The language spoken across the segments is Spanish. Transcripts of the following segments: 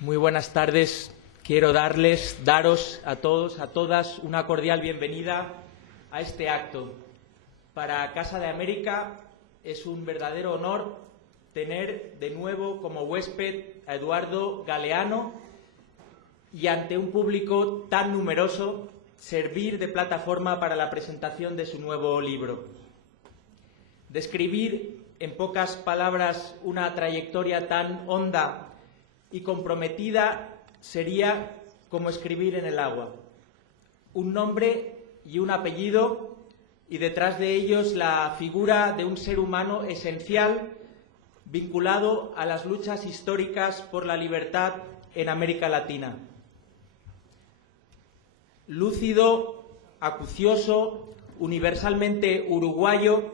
Muy buenas tardes. Quiero daros a todos, a todas, una cordial bienvenida a este acto. Para Casa de América es un verdadero honor tener de nuevo como huésped a Eduardo Galeano y ante un público tan numeroso servir de plataforma para la presentación de su nuevo libro. Describir en pocas palabras una trayectoria tan honda y comprometida sería como escribir en el agua. Un nombre y un apellido y detrás de ellos la figura de un ser humano esencial vinculado a las luchas históricas por la libertad en América Latina. Lúcido, acucioso, universalmente uruguayo,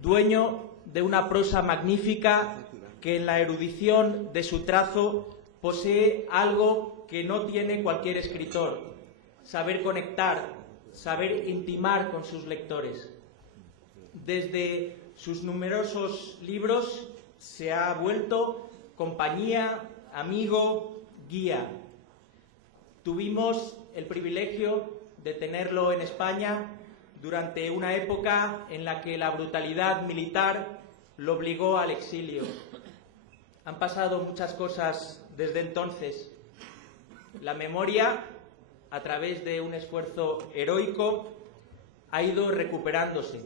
dueño de una prosa magnífica que en la erudición de su trazo posee algo que no tiene cualquier escritor: saber conectar, saber intimar con sus lectores. Desde sus numerosos libros se ha vuelto compañía, amigo, guía. Tuvimos el privilegio de tenerlo en España durante una época en la que la brutalidad militar lo obligó al exilio. Han pasado muchas cosas desde entonces. La memoria, a través de un esfuerzo heroico, ha ido recuperándose.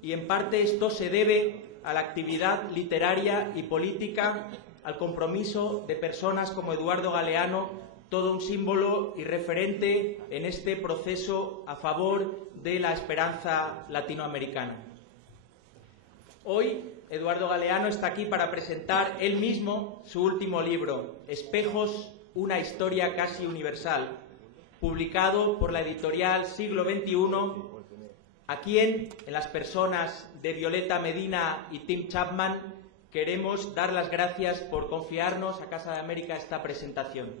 Y en parte esto se debe a la actividad literaria y política, al compromiso de personas como Eduardo Galeano, todo un símbolo y referente en este proceso a favor de la esperanza latinoamericana. Hoy Eduardo Galeano está aquí para presentar él mismo su último libro, Espejos, una historia casi universal, publicado por la editorial Siglo XXI, a quien, en las personas de Violeta Medina y Tim Chapman, queremos dar las gracias por confiarnos a Casa de América esta presentación.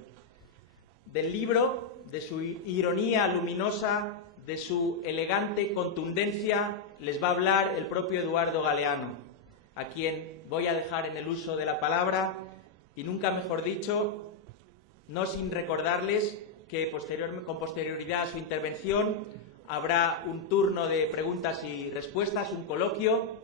Del libro, de su ironía luminosa, de su elegante contundencia, les va a hablar el propio Eduardo Galeano, a quien voy a dejar en el uso de la palabra, y nunca mejor dicho, no sin recordarles que con posterioridad a su intervención habrá un turno de preguntas y respuestas, un coloquio,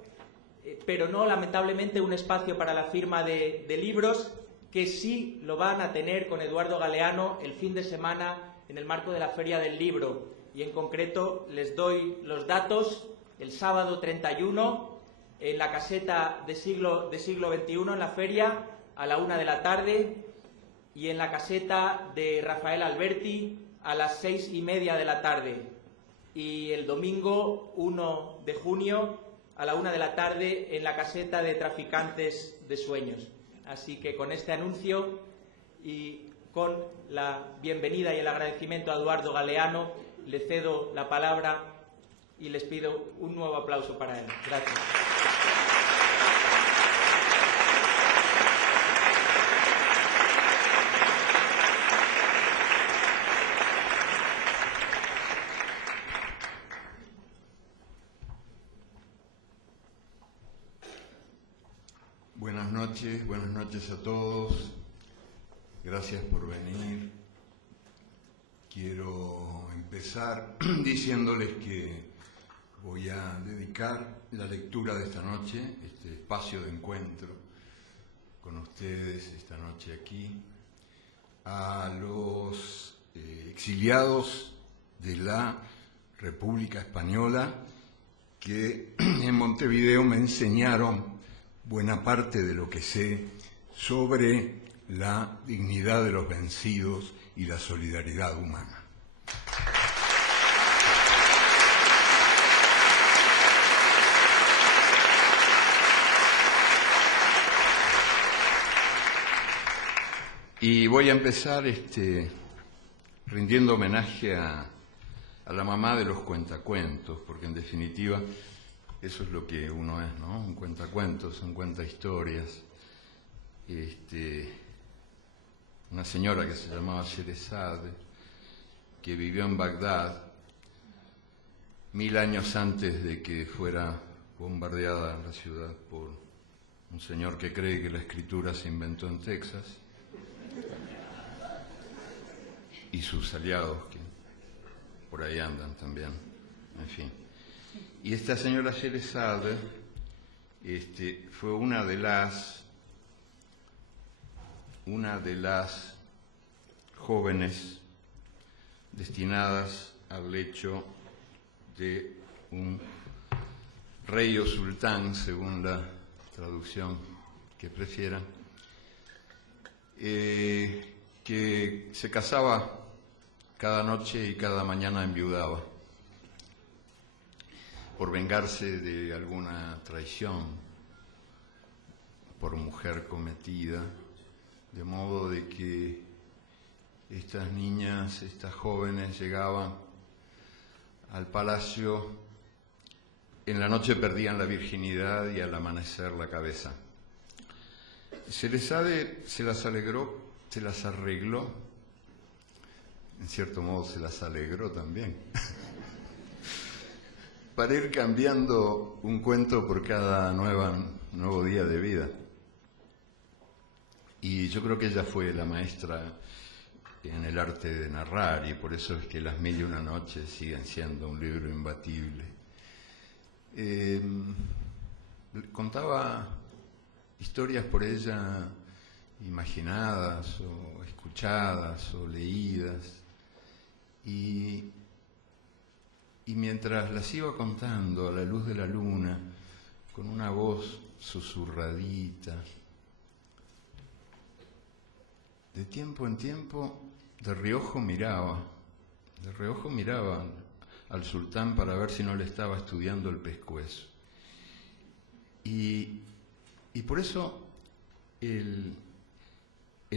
pero no, lamentablemente, un espacio para la firma de libros, que sí lo van a tener con Eduardo Galeano el fin de semana en el marco de la Feria del Libro. Y en concreto les doy los datos: el sábado 31 en la caseta de siglo XXI en la feria a la 1 de la tarde y en la caseta de Rafael Alberti a las 6:30 de la tarde. Y el domingo 1 de junio a la 1 de la tarde en la caseta de Traficantes de Sueños. Así que con este anuncio y con la bienvenida y el agradecimiento a Eduardo Galeano, le cedo la palabra y les pido un nuevo aplauso para él. Gracias. Buenas noches a todos. Gracias por venir. Quiero empezar diciéndoles que voy a dedicar la lectura de esta noche, este espacio de encuentro con ustedes esta noche aquí, a los exiliados de la República Española que en Montevideo me enseñaron buena parte de lo que sé sobre la dignidad de los vencidos y la solidaridad humana. Y voy a empezar rindiendo homenaje a la mamá de los cuentacuentos, porque en definitiva eso es lo que uno es, ¿no? Un cuentacuentos, un cuenta historias. Una señora que se llamaba Sherezade, que vivió en Bagdad 1000 años antes de que fuera bombardeada la ciudad por un señor que cree que la escritura se inventó en Texas. sus aliados, que por ahí andan también, en fin. Y esta señora Sherezade fue una de las jóvenes destinadas al lecho de un rey o sultán, según la traducción que prefieran, que se casaba cada noche y cada mañana enviudaba por vengarse de alguna traición por mujer cometida, de modo de que estas niñas, estas jóvenes llegaban al palacio, en la noche perdían la virginidad y al amanecer la cabeza. Sherezade se las arregló, en cierto modo se las alegró también, para ir cambiando un cuento por cada nuevo día de vida. Y yo creo que ella fue la maestra en el arte de narrar, y por eso es que Las Mil y una Noches siguen siendo un libro imbatible. Contaba historias por ella imaginadas o escuchadas o leídas, y mientras las iba contando a la luz de la luna, con una voz susurradita, de tiempo en tiempo de reojo miraba al sultán para ver si no le estaba estudiando el pescuezo. Y por eso el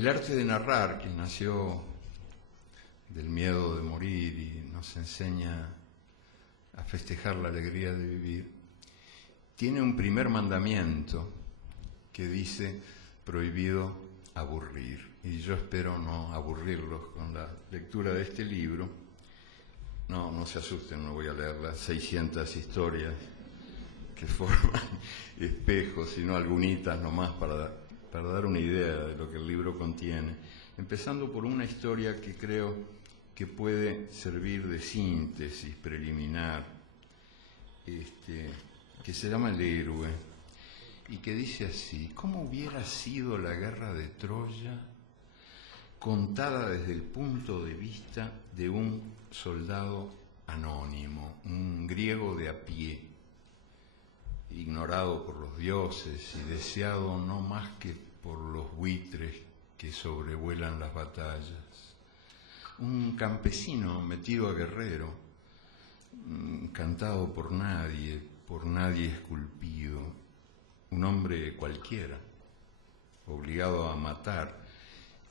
arte de narrar, que nació del miedo de morir y nos enseña a festejar la alegría de vivir, tiene un primer mandamiento que dice: prohibido aburrir. Y yo espero no aburrirlos con la lectura de este libro. No se asusten, no voy a leer las 600 historias que forman espejos, sino algunitas nomás para dar una idea de lo que el libro contiene, empezando por una historia que creo que puede servir de síntesis preliminar, que se llama El héroe, y que dice así: ¿cómo hubiera sido la guerra de Troya contada desde el punto de vista de un soldado anónimo, un griego de a pie, ignorado por los dioses y deseado no más que por los buitres que sobrevuelan las batallas? Un campesino metido a guerrero, cantado por nadie esculpido, un hombre cualquiera, obligado a matar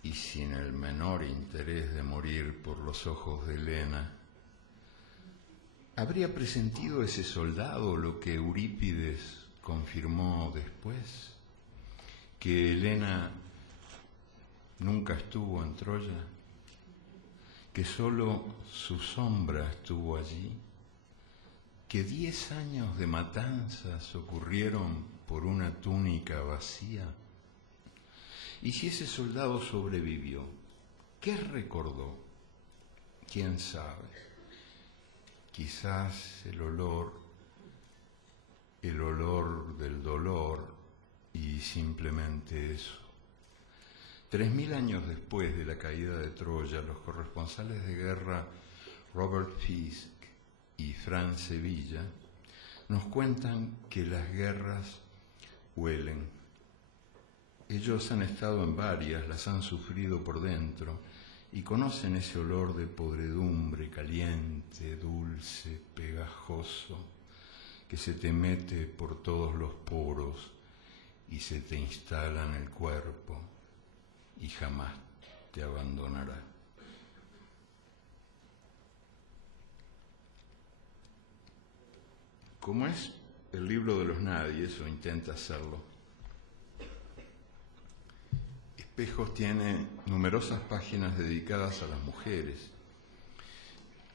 y sin el menor interés de morir por los ojos de Helena. ¿Habría presentido ese soldado lo que Eurípides confirmó después? ¿Que Helena nunca estuvo en Troya? ¿Que solo su sombra estuvo allí? ¿Que 10 años de matanzas ocurrieron por una túnica vacía? Y si ese soldado sobrevivió, ¿qué recordó? ¿Quién sabe? Quizás el olor del dolor, y simplemente eso. 3000 años después de la caída de Troya, los corresponsales de guerra Robert Fisk y Fran Sevilla nos cuentan que las guerras huelen. Ellos han estado en varias, las han sufrido por dentro y conocen ese olor de podredumbre caliente, dulce, pegajoso, que se te mete por todos los poros y se te instala en el cuerpo y jamás te abandonará. Como es el libro de los nadies, o intenta hacerlo, Espejos tiene numerosas páginas dedicadas a las mujeres,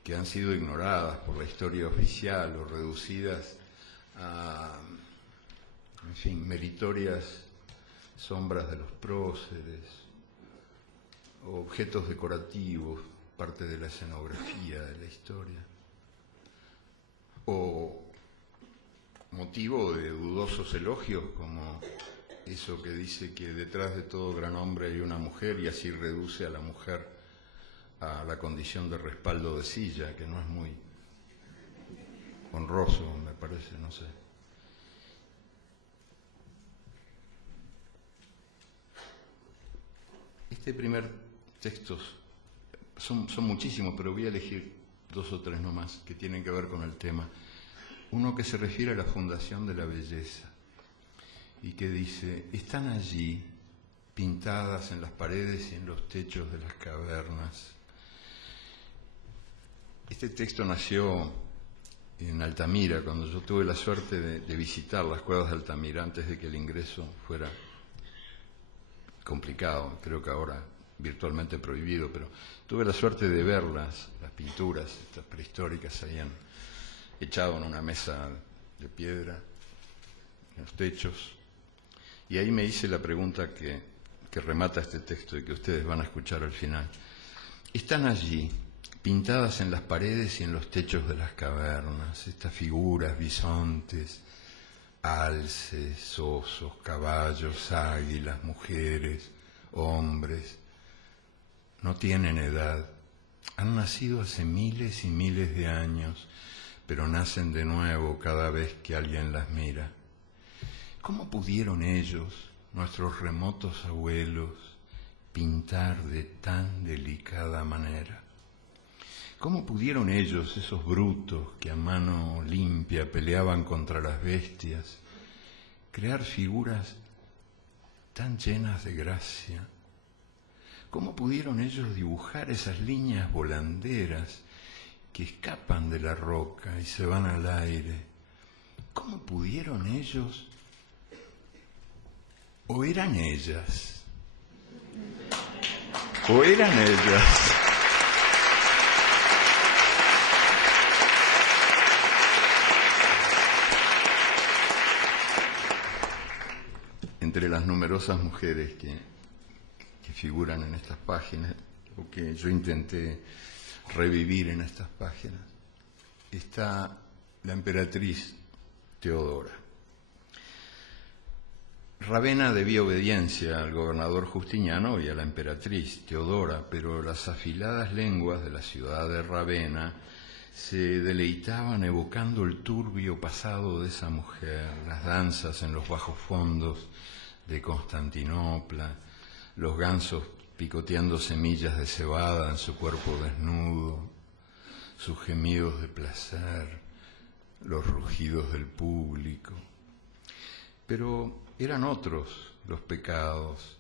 que han sido ignoradas por la historia oficial o reducidas a, en fin, meritorias sombras de los próceres, o objetos decorativos parte de la escenografía de la historia, o motivo de dudosos elogios, como eso que dice que detrás de todo gran hombre hay una mujer, y así reduce a la mujer a la condición de respaldo de silla, que no es muy honroso, me parece, no sé. Este primer texto, son muchísimos, pero voy a elegir 2 o 3 nomás, que tienen que ver con el tema. Uno que se refiere a la fundación de la belleza, y que dice: están allí, pintadas en las paredes y en los techos de las cavernas. Este texto nació en Altamira, cuando yo tuve la suerte de visitar las cuevas de Altamira, antes de que el ingreso fuera complicado, creo que ahora virtualmente prohibido, pero tuve la suerte de ver las pinturas, estas prehistóricas, ahí echado en una mesa de piedra, en los techos, y ahí me hice la pregunta que remata este texto y que ustedes van a escuchar al final. Están allí, pintadas en las paredes y en los techos de las cavernas, estas figuras, bisontes, alces, osos, caballos, águilas, mujeres, hombres. No tienen edad, han nacido hace miles y miles de años, pero nacen de nuevo cada vez que alguien las mira. ¿Cómo pudieron ellos, nuestros remotos abuelos, pintar de tan delicada manera? ¿Cómo pudieron ellos, esos brutos que a mano limpia peleaban contra las bestias, crear figuras tan llenas de gracia? ¿Cómo pudieron ellos dibujar esas líneas volanderas que escapan de la roca y se van al aire? ¿Cómo pudieron ellos? ¿O eran ellas? ¿O eran ellas? Entre las numerosas mujeres que figuran en estas páginas, o que yo intenté revivir en estas páginas, está la emperatriz Teodora. Ravenna debía obediencia al gobernador Justiniano y a la emperatriz Teodora, pero las afiladas lenguas de la ciudad de Ravenna se deleitaban evocando el turbio pasado de esa mujer, las danzas en los bajos fondos de Constantinopla, los gansos picoteando semillas de cebada en su cuerpo desnudo, sus gemidos de placer, los rugidos del público. Pero eran otros los pecados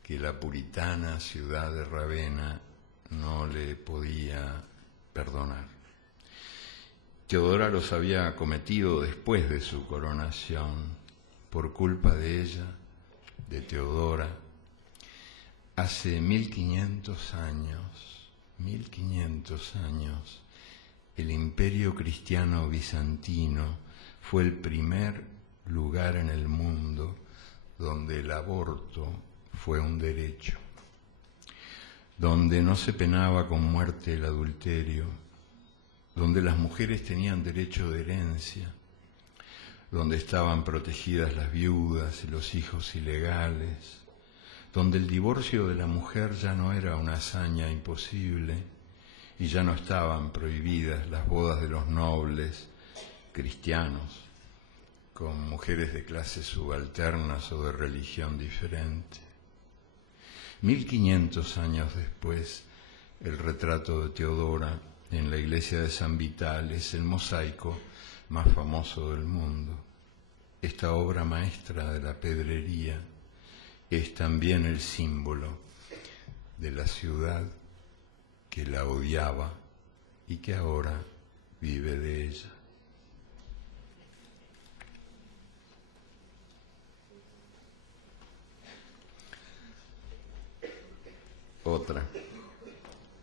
que la puritana ciudad de Ravenna no le podía perdonar. Teodora los había cometido después de su coronación, por culpa de ella, de Teodora. Hace 1500 años, el imperio cristiano bizantino fue el primer lugar en el mundo donde el aborto fue un derecho, donde no se penaba con muerte el adulterio, donde las mujeres tenían derecho de herencia, donde estaban protegidas las viudas y los hijos ilegales, donde el divorcio de la mujer ya no era una hazaña imposible y ya no estaban prohibidas las bodas de los nobles cristianos con mujeres de clases subalternas o de religión diferente. 1500 años después, el retrato de Teodora en la iglesia de San Vital es el mosaico más famoso del mundo. Esta obra maestra de la pedrería es también el símbolo de la ciudad que la odiaba y que ahora vive de ella. Otra,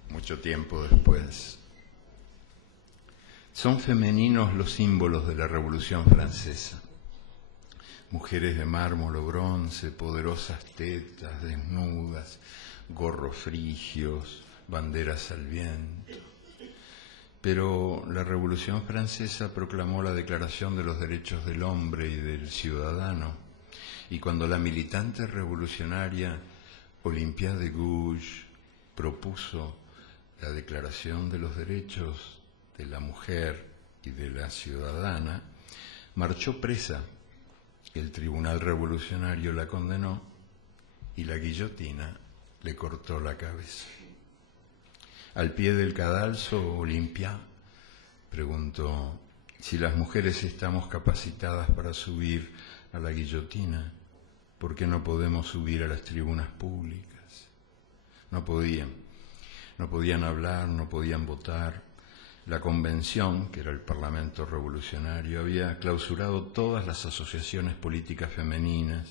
mucho tiempo después. Son femeninos los símbolos de la Revolución Francesa. Mujeres de mármol o bronce, poderosas tetas, desnudas, gorros frigios, banderas al viento. Pero la Revolución Francesa proclamó la Declaración de los Derechos del Hombre y del Ciudadano, y cuando la militante revolucionaria Olympiade de Gouges propuso la Declaración de los Derechos de la Mujer y de la Ciudadana, marchó presa. El Tribunal Revolucionario la condenó y la guillotina le cortó la cabeza. Al pie del cadalso, Olimpia preguntó: si las mujeres estamos capacitadas para subir a la guillotina, ¿por qué no podemos subir a las tribunas públicas? No podían hablar, no podían votar. La Convención, que era el Parlamento Revolucionario, había clausurado todas las asociaciones políticas femeninas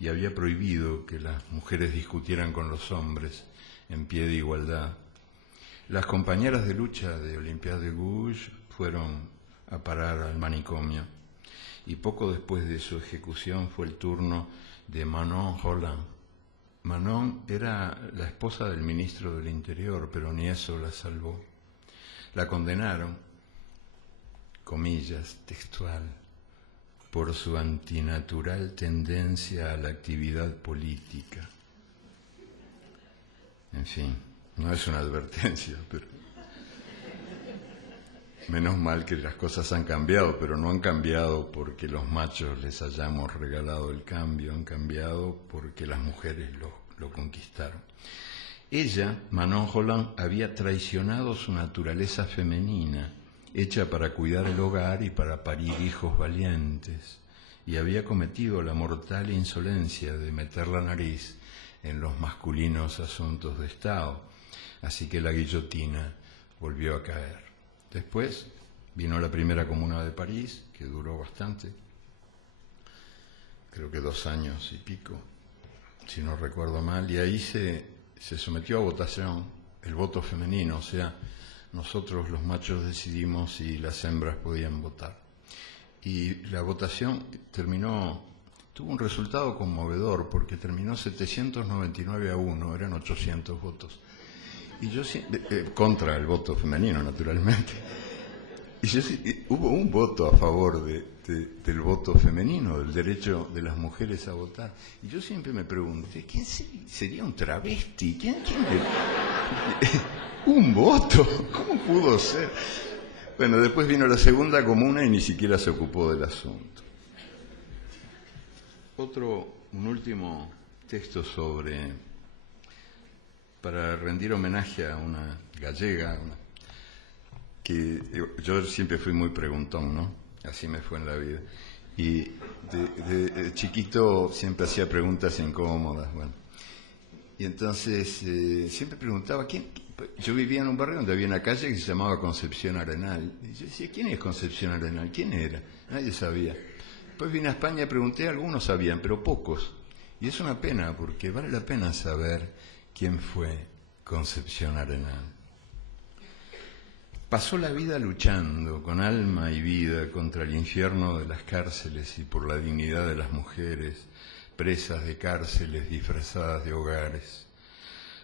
y había prohibido que las mujeres discutieran con los hombres en pie de igualdad. Las compañeras de lucha de Olympiade de Gouges fueron a parar al manicomio y poco después de su ejecución fue el turno de Manon Roland. Manon era la esposa del ministro del Interior, pero ni eso la salvó. La condenaron, comillas, textual, por su antinatural tendencia a la actividad política. En fin, no es una advertencia, pero menos mal que las cosas han cambiado, pero no han cambiado porque los machos les hayamos regalado el cambio, han cambiado porque las mujeres lo conquistaron. Ella, Manon Roland, había traicionado su naturaleza femenina, hecha para cuidar el hogar y para parir hijos valientes, y había cometido la mortal insolencia de meter la nariz en los masculinos asuntos de Estado. Así que la guillotina volvió a caer. Después vino la primera Comuna de París, que duró bastante, creo que 2 años y pico, si no recuerdo mal, y ahí se sometió a votación el voto femenino, o sea, nosotros los machos decidimos si las hembras podían votar. Y la votación tuvo un resultado conmovedor, porque terminó 799-1, eran 800 votos. Y yo contra el voto femenino, naturalmente. Y hubo un voto a favor del voto femenino, del derecho de las mujeres a votar. Y yo siempre me pregunté, ¿quién sería un travesti? ¿Quién un voto? ¿Cómo pudo ser? Bueno, después vino la segunda comuna y ni siquiera se ocupó del asunto. Un último texto para rendir homenaje a una gallega, que yo siempre fui muy preguntón, ¿no? Así me fue en la vida. Y de chiquito siempre hacía preguntas incómodas, bueno. Y entonces siempre preguntaba, yo vivía en un barrio donde había una calle que se llamaba Concepción Arenal. Y yo decía, ¿quién es Concepción Arenal? ¿Quién era? Nadie sabía. Después vine a España y pregunté, algunos sabían, pero pocos. Y es una pena, porque vale la pena saber quién fue Concepción Arenal. Pasó la vida luchando con alma y vida contra el infierno de las cárceles y por la dignidad de las mujeres, presas de cárceles disfrazadas de hogares,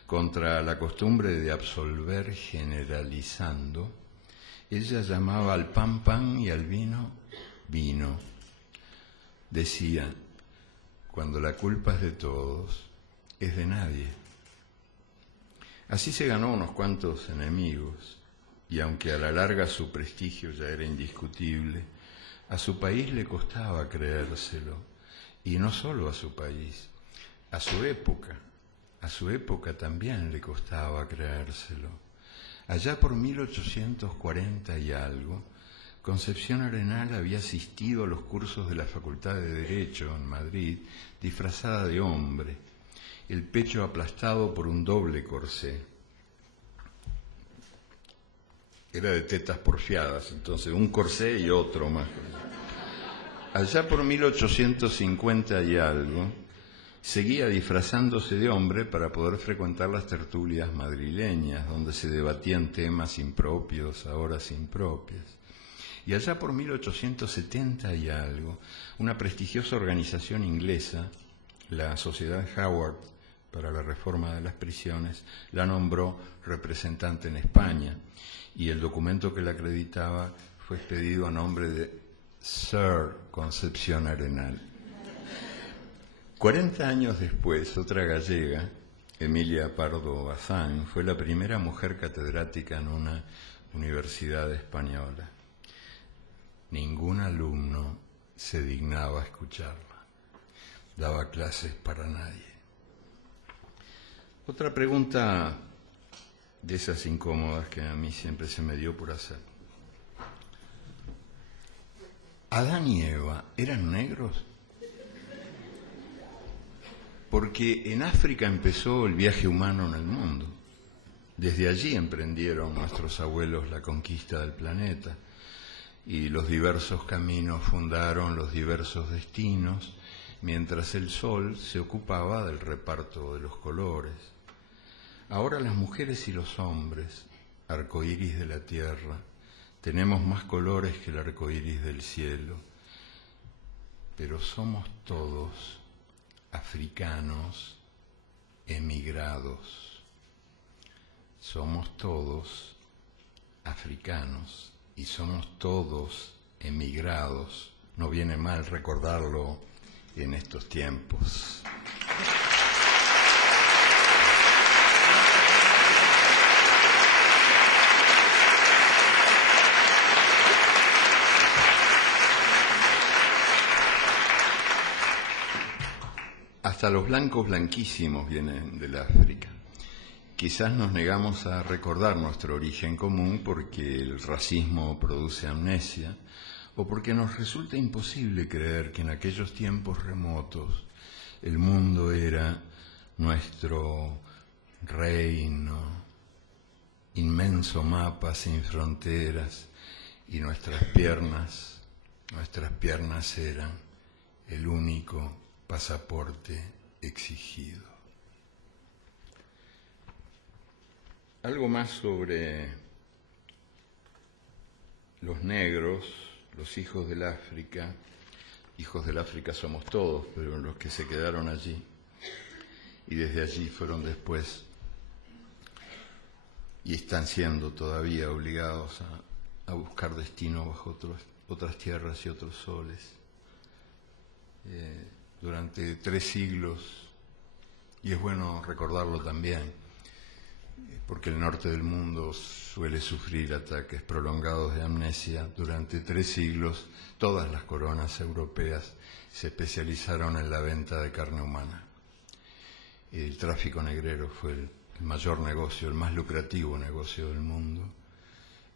contra la costumbre de absolver generalizando. Ella llamaba al pan pan y al vino vino. Decía, cuando la culpa es de todos, es de nadie. Así se ganó unos cuantos enemigos, y aunque a la larga su prestigio ya era indiscutible, a su país le costaba creérselo, y no solo a su país, a su época también le costaba creérselo. Allá por 1840 y algo, Concepción Arenal había asistido a los cursos de la Facultad de Derecho en Madrid, disfrazada de hombre, el pecho aplastado por un doble corsé. Era de tetas porfiadas, entonces un corsé y otro más. Allá por 1850 y algo, seguía disfrazándose de hombre para poder frecuentar las tertulias madrileñas, donde se debatían temas impropios a horas impropias. Y allá por 1870 y algo, una prestigiosa organización inglesa, la Sociedad Howard para la reforma de las prisiones, la nombró representante en España, y el documento que la acreditaba fue expedido a nombre de Sir Concepción Arenal. 40 años después, otra gallega, Emilia Pardo Bazán, fue la primera mujer catedrática en una universidad española. Ningún alumno se dignaba a escucharla. Daba clases para nadie. Otra pregunta de esas incómodas que a mí siempre se me dio por hacer. ¿Adán y Eva eran negros? Porque en África empezó el viaje humano en el mundo. Desde allí emprendieron nuestros abuelos la conquista del planeta, y los diversos caminos fundaron los diversos destinos, mientras el sol se ocupaba del reparto de los colores. Ahora las mujeres y los hombres, arcoíris de la tierra, tenemos más colores que el arcoíris del cielo, pero somos todos africanos emigrados. Somos todos africanos y somos todos emigrados. No viene mal recordarlo en estos tiempos. Hasta los blancos blanquísimos vienen del África. Quizás nos negamos a recordar nuestro origen común porque el racismo produce amnesia, o porque nos resulta imposible creer que en aquellos tiempos remotos el mundo era nuestro reino, inmenso mapa sin fronteras, y nuestras piernas eran el único pasaporte exigido. Algo más sobre los negros, los hijos del África. Hijos del África somos todos, pero los que se quedaron allí y desde allí fueron después y están siendo todavía obligados a buscar destino bajo otras tierras y otros soles. Durante 3 siglos, y es bueno recordarlo también, porque el norte del mundo suele sufrir ataques prolongados de amnesia. Durante 3 siglos, todas las coronas europeas se especializaron en la venta de carne humana. El tráfico negrero fue el mayor negocio, el más lucrativo negocio del mundo,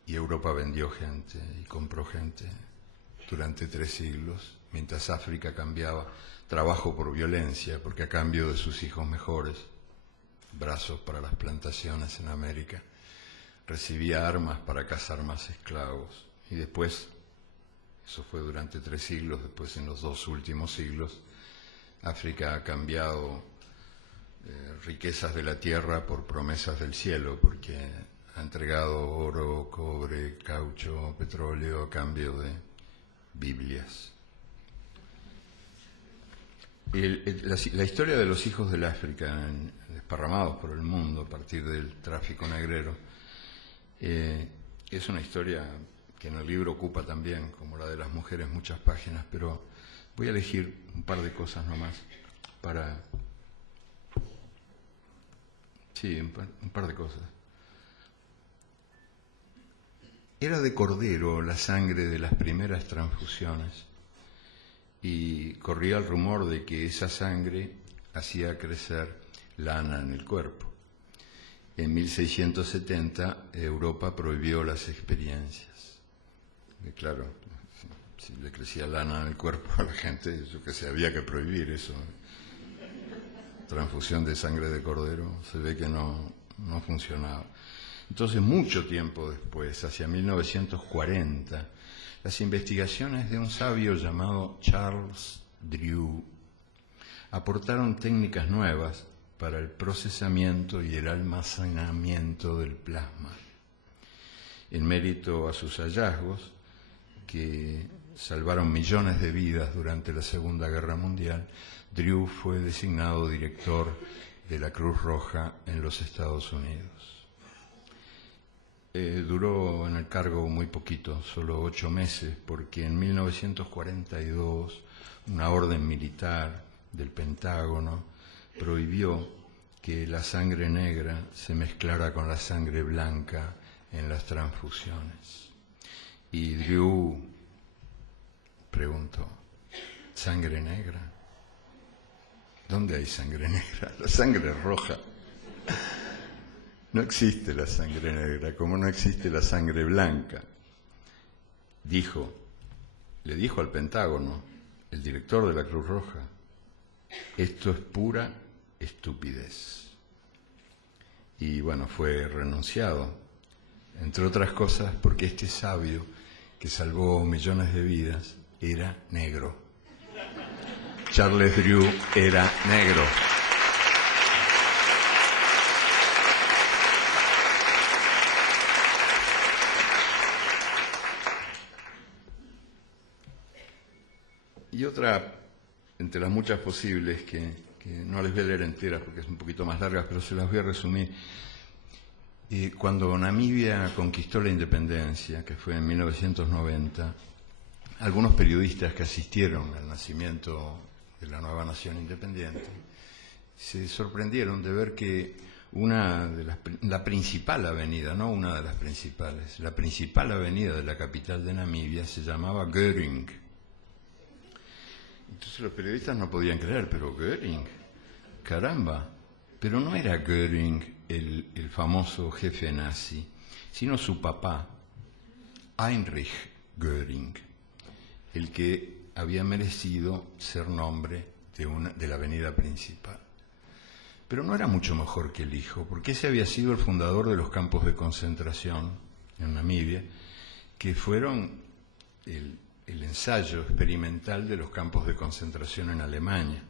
y Europa vendió gente y compró gente durante 3 siglos, mientras África cambiaba trabajo por violencia, porque a cambio de sus hijos mejores, brazos para las plantaciones en América, recibía armas para cazar más esclavos. Y después, eso fue durante 3 siglos, después en los 2 últimos siglos, África ha cambiado riquezas de la tierra por promesas del cielo, porque ha entregado oro, cobre, caucho, petróleo a cambio de Biblias. La historia de los hijos del África desparramados por el mundo a partir del tráfico negrero es una historia que en el libro ocupa también, como la de las mujeres, muchas páginas, pero voy a elegir un par de cosas nomás para... Sí, un par de cosas. Era de cordero la sangre de las primeras transfusiones, y corría el rumor de que esa sangre hacía crecer lana en el cuerpo. En 1670 Europa prohibió las experiencias. Y claro, si le crecía lana en el cuerpo a la gente, yo que sé, había que prohibir eso. Transfusión de sangre de cordero, se ve que no funcionaba. Entonces, mucho tiempo después, hacia 1940, las investigaciones de un sabio llamado Charles Drew aportaron técnicas nuevas para el procesamiento y el almacenamiento del plasma. En mérito a sus hallazgos, que salvaron millones de vidas durante la Segunda Guerra Mundial, Drew fue designado director de la Cruz Roja en los Estados Unidos. Duró en el cargo muy poquito, solo 8 meses, porque en 1942 una orden militar del Pentágono prohibió que la sangre negra se mezclara con la sangre blanca en las transfusiones. Y Drew preguntó, ¿sangre negra? ¿Dónde hay sangre negra? La sangre es roja. No existe la sangre negra, como no existe la sangre blanca. Le dijo al Pentágono, el director de la Cruz Roja, esto es pura estupidez. Y bueno, fue renunciado, entre otras cosas porque este sabio que salvó millones de vidas era negro. Charles Drew era negro. Y otra, entre las muchas posibles, que no les voy a leer enteras porque es un poquito más largas, pero se las voy a resumir. Cuando Namibia conquistó la independencia, que fue en 1990, algunos periodistas que asistieron al nacimiento de la nueva nación independiente se sorprendieron de ver que la principal avenida, no una de las principales, la principal avenida de la capital de Namibia se llamaba Göring. Entonces los periodistas no podían creer, pero Göring, caramba, pero no era Göring el famoso jefe nazi, sino su papá, Heinrich Göring, el que había merecido ser nombre de la avenida principal. Pero no era mucho mejor que el hijo, porque ese había sido el fundador de los campos de concentración en Namibia, que fueron el ensayo experimental de los campos de concentración en Alemania.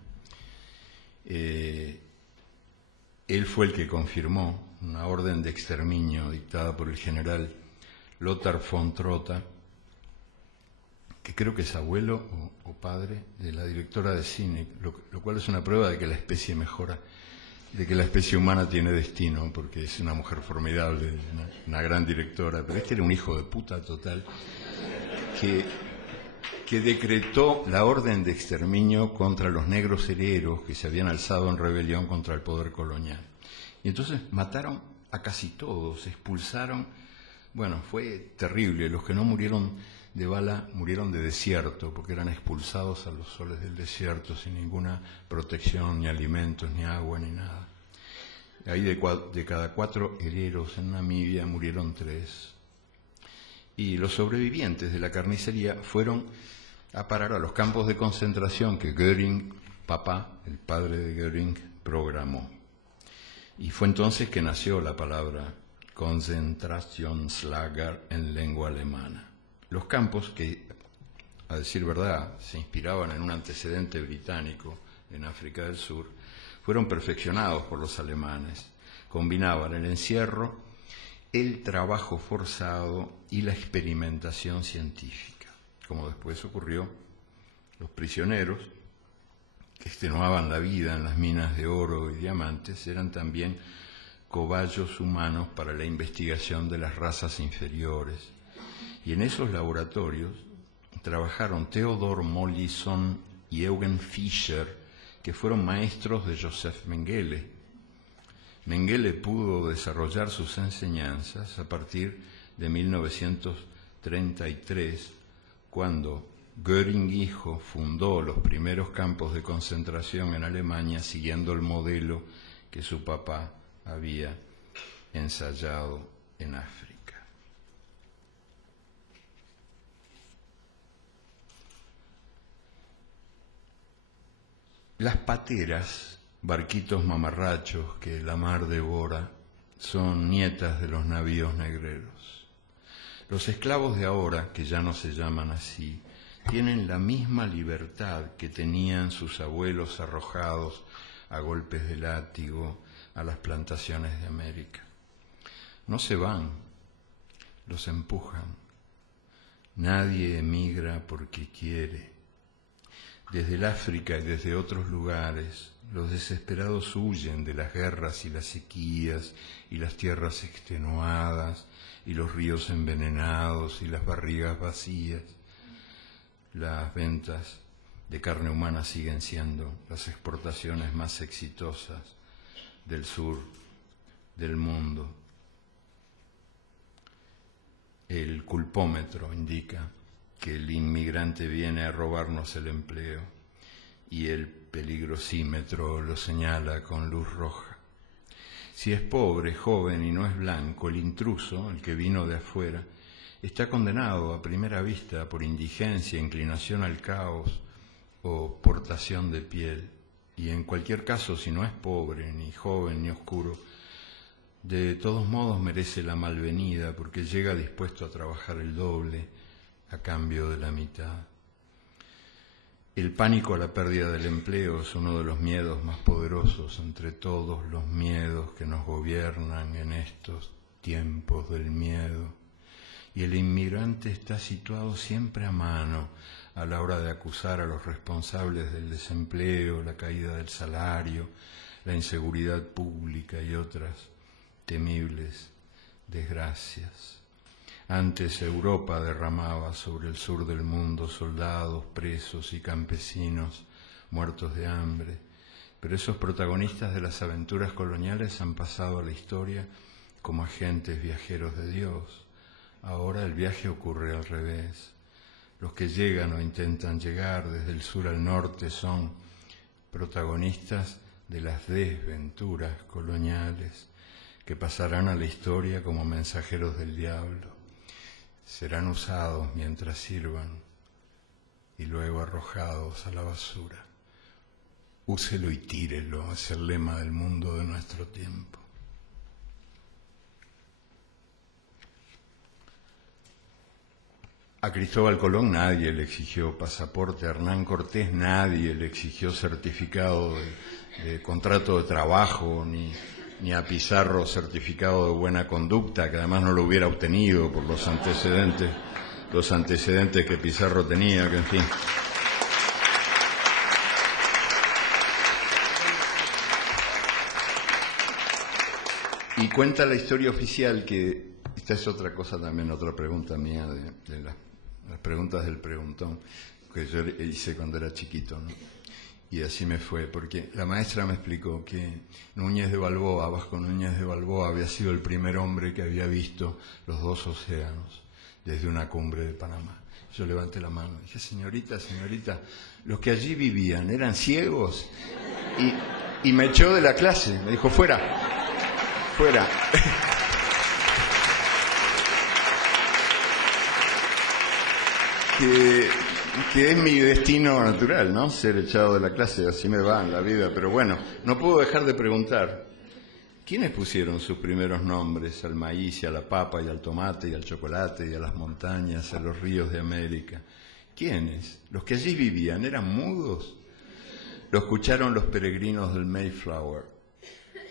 Él fue el que confirmó una orden de exterminio dictada por el general Lothar von Trotha, que creo que es abuelo o padre de la directora de cine, lo cual es una prueba de que la especie mejora, de que la especie humana tiene destino, porque es una mujer formidable, una gran directora, pero este era un hijo de puta total, que decretó la orden de exterminio contra los negros hereros que se habían alzado en rebelión contra el poder colonial. Y entonces mataron a casi todos, expulsaron, bueno, fue terrible, los que no murieron de bala murieron de desierto, porque eran expulsados a los soles del desierto sin ninguna protección, ni alimentos, ni agua, ni nada. Ahí de cada 4 hereros en Namibia murieron 3. Y los sobrevivientes de la carnicería fueron a parar a los campos de concentración que Göring, papá, el padre de Göring, programó. Y fue entonces que nació la palabra Konzentrationslager en lengua alemana. Los campos que, a decir verdad, se inspiraban en un antecedente británico en África del Sur, fueron perfeccionados por los alemanes. Combinaban el encierro, el trabajo forzado y la experimentación científica. Como después ocurrió, los prisioneros que extenuaban la vida en las minas de oro y diamantes eran también cobayos humanos para la investigación de las razas inferiores. Y en esos laboratorios trabajaron Theodor Mollison y Eugen Fischer, que fueron maestros de Joseph Mengele. Mengele pudo desarrollar sus enseñanzas a partir de 1933, cuando Göring hijo fundó los primeros campos de concentración en Alemania siguiendo el modelo que su papá había ensayado en África. Las pateras, barquitos mamarrachos que la mar devora, son nietas de los navíos negreros. Los esclavos de ahora, que ya no se llaman así, tienen la misma libertad que tenían sus abuelos arrojados a golpes de látigo a las plantaciones de América. No se van, los empujan. Nadie emigra porque quiere. Desde el África y desde otros lugares, los desesperados huyen de las guerras y las sequías y las tierras extenuadas y los ríos envenenados y las barrigas vacías. Las ventas de carne humana siguen siendo las exportaciones más exitosas del sur del mundo. El culpómetro indica que el inmigrante viene a robarnos el empleo y el peligrosímetro lo señala con luz roja. Si es pobre, joven y no es blanco, el intruso, el que vino de afuera, está condenado a primera vista por indigencia, inclinación al caos o portación de piel. Y en cualquier caso, si no es pobre, ni joven, ni oscuro, de todos modos merece la malvenida porque llega dispuesto a trabajar el doble a cambio de la mitad. El pánico a la pérdida del empleo es uno de los miedos más poderosos entre todos los miedos que nos gobiernan en estos tiempos del miedo. Y el inmigrante está situado siempre a mano a la hora de acusar a los responsables del desempleo, la caída del salario, la inseguridad pública y otras temibles desgracias. Antes Europa derramaba sobre el sur del mundo soldados, presos y campesinos muertos de hambre, pero esos protagonistas de las aventuras coloniales han pasado a la historia como agentes viajeros de Dios. Ahora el viaje ocurre al revés. Los que llegan o intentan llegar desde el sur al norte son protagonistas de las desventuras coloniales que pasarán a la historia como mensajeros del diablo. Serán usados mientras sirvan y luego arrojados a la basura. Úselo y tírelo, es el lema del mundo de nuestro tiempo. A Cristóbal Colón nadie le exigió pasaporte, a Hernán Cortés nadie le exigió certificado de contrato de trabajo, ni a Pizarro certificado de buena conducta, que además no lo hubiera obtenido por los antecedentes que Pizarro tenía, que en fin. Y cuenta la historia oficial que, esta es otra cosa también, otra pregunta mía de las preguntas del preguntón, que yo hice cuando era chiquito, ¿no? Y así me fue, porque la maestra me explicó que Núñez de Balboa, Vasco Núñez de Balboa, había sido el primer hombre que había visto los dos océanos desde una cumbre de Panamá. Yo levanté la mano, dije, señorita, los que allí vivían, ¿eran ciegos? Y me echó de la clase, me dijo, fuera. Que es mi destino natural, ¿no? Ser echado de la clase, así me va en la vida. Pero bueno, no puedo dejar de preguntar, ¿quiénes pusieron sus primeros nombres al maíz y a la papa y al tomate y al chocolate y a las montañas, a los ríos de América? ¿Quiénes? ¿Los que allí vivían eran mudos? Lo escucharon los peregrinos del Mayflower.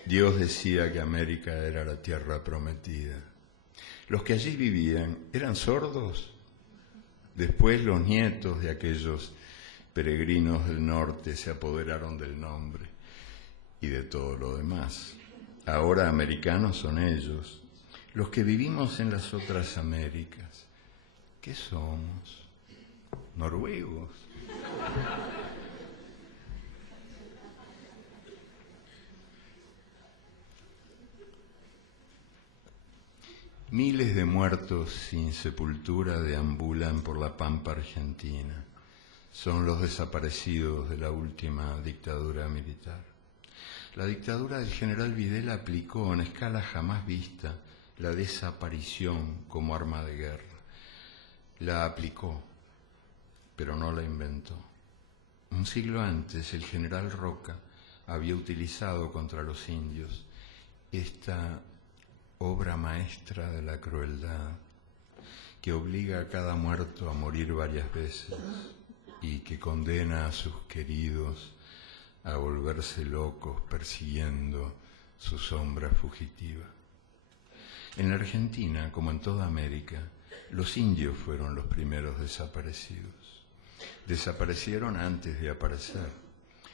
Dios decía que América era la tierra prometida. ¿Los que allí vivían eran sordos? Después los nietos de aquellos peregrinos del norte se apoderaron del nombre y de todo lo demás. Ahora americanos son ellos, los que vivimos en las otras Américas. ¿Qué somos? ¿Noruegos? Miles de muertos sin sepultura deambulan por la pampa argentina. Son los desaparecidos de la última dictadura militar. La dictadura del general Videla aplicó en escala jamás vista la desaparición como arma de guerra. La aplicó, pero no la inventó. Un siglo antes, el general Roca había utilizado contra los indios esta obra maestra de la crueldad, que obliga a cada muerto a morir varias veces y que condena a sus queridos a volverse locos persiguiendo su sombra fugitiva. En la Argentina, como en toda América, los indios fueron los primeros desaparecidos. Desaparecieron antes de aparecer.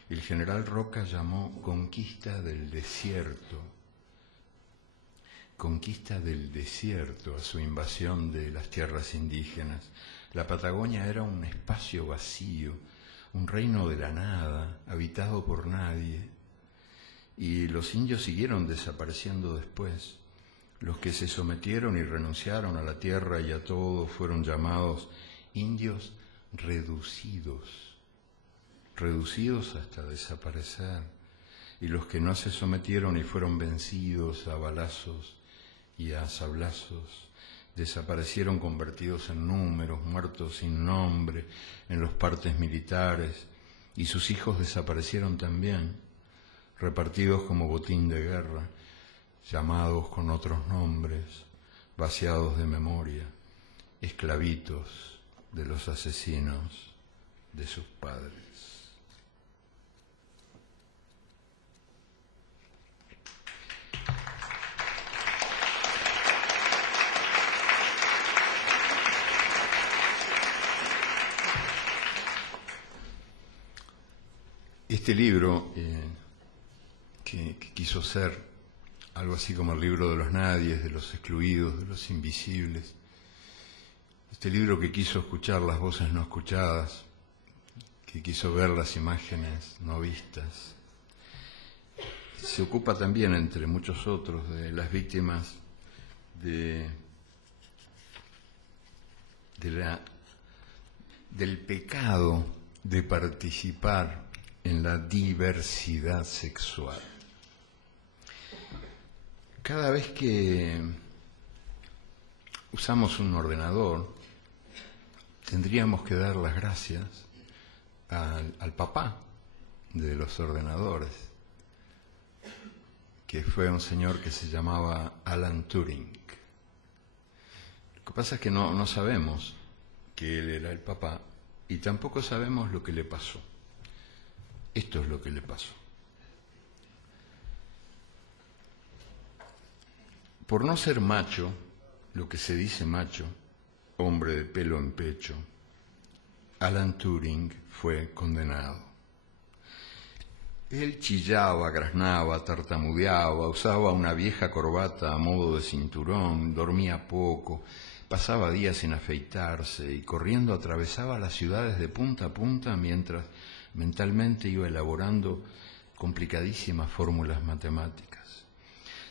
el general Roca llamó conquista del desierto a su invasión de las tierras indígenas. La Patagonia era un espacio vacío, un reino de la nada, habitado por nadie, y los indios siguieron desapareciendo después. Los que se sometieron y renunciaron a la tierra y a todo fueron llamados indios reducidos hasta desaparecer, y los que no se sometieron y fueron vencidos a balazos y a sablazos desaparecieron convertidos en números, muertos sin nombre en los partes militares, y sus hijos desaparecieron también, repartidos como botín de guerra, llamados con otros nombres, vaciados de memoria, esclavitos de los asesinos de sus padres. Este libro, que quiso ser algo así como el libro de los nadies, de los excluidos, de los invisibles, este libro que quiso escuchar las voces no escuchadas, que quiso ver las imágenes no vistas, se ocupa también, entre muchos otros, de las víctimas del pecado de participar en la diversidad sexual. Cada vez que usamos un ordenador, tendríamos que dar las gracias al papá de los ordenadores, que fue un señor que se llamaba Alan Turing. Lo que pasa es que no sabemos que él era el papá y tampoco sabemos lo que le pasó. Esto es lo que le pasó. Por no ser macho, lo que se dice macho, hombre de pelo en pecho, Alan Turing fue condenado. Él chillaba, graznaba, tartamudeaba, usaba una vieja corbata a modo de cinturón, dormía poco, pasaba días sin afeitarse y corriendo atravesaba las ciudades de punta a punta mientras mentalmente iba elaborando complicadísimas fórmulas matemáticas.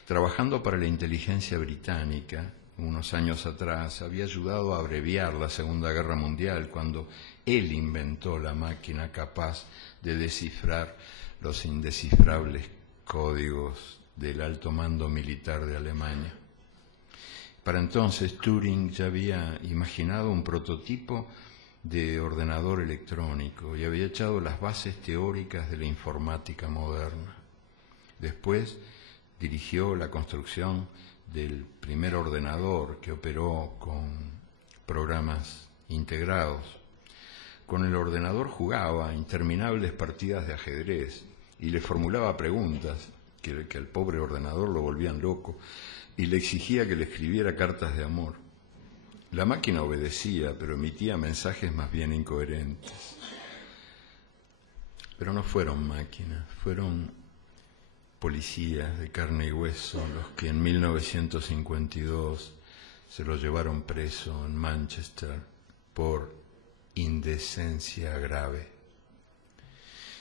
Trabajando para la inteligencia británica, unos años atrás, había ayudado a abreviar la Segunda Guerra Mundial cuando él inventó la máquina capaz de descifrar los indescifrables códigos del alto mando militar de Alemania. Para entonces, Turing ya había imaginado un prototipo de ordenador electrónico y había echado las bases teóricas de la informática moderna. Después dirigió la construcción del primer ordenador que operó con programas integrados. Con el ordenador jugaba interminables partidas de ajedrez y le formulaba preguntas que al pobre ordenador lo volvían loco y le exigía que le escribiera cartas de amor. La máquina obedecía, pero emitía mensajes más bien incoherentes. Pero no fueron máquinas, fueron policías de carne y hueso los que en 1952 se lo llevaron preso en Manchester por indecencia grave.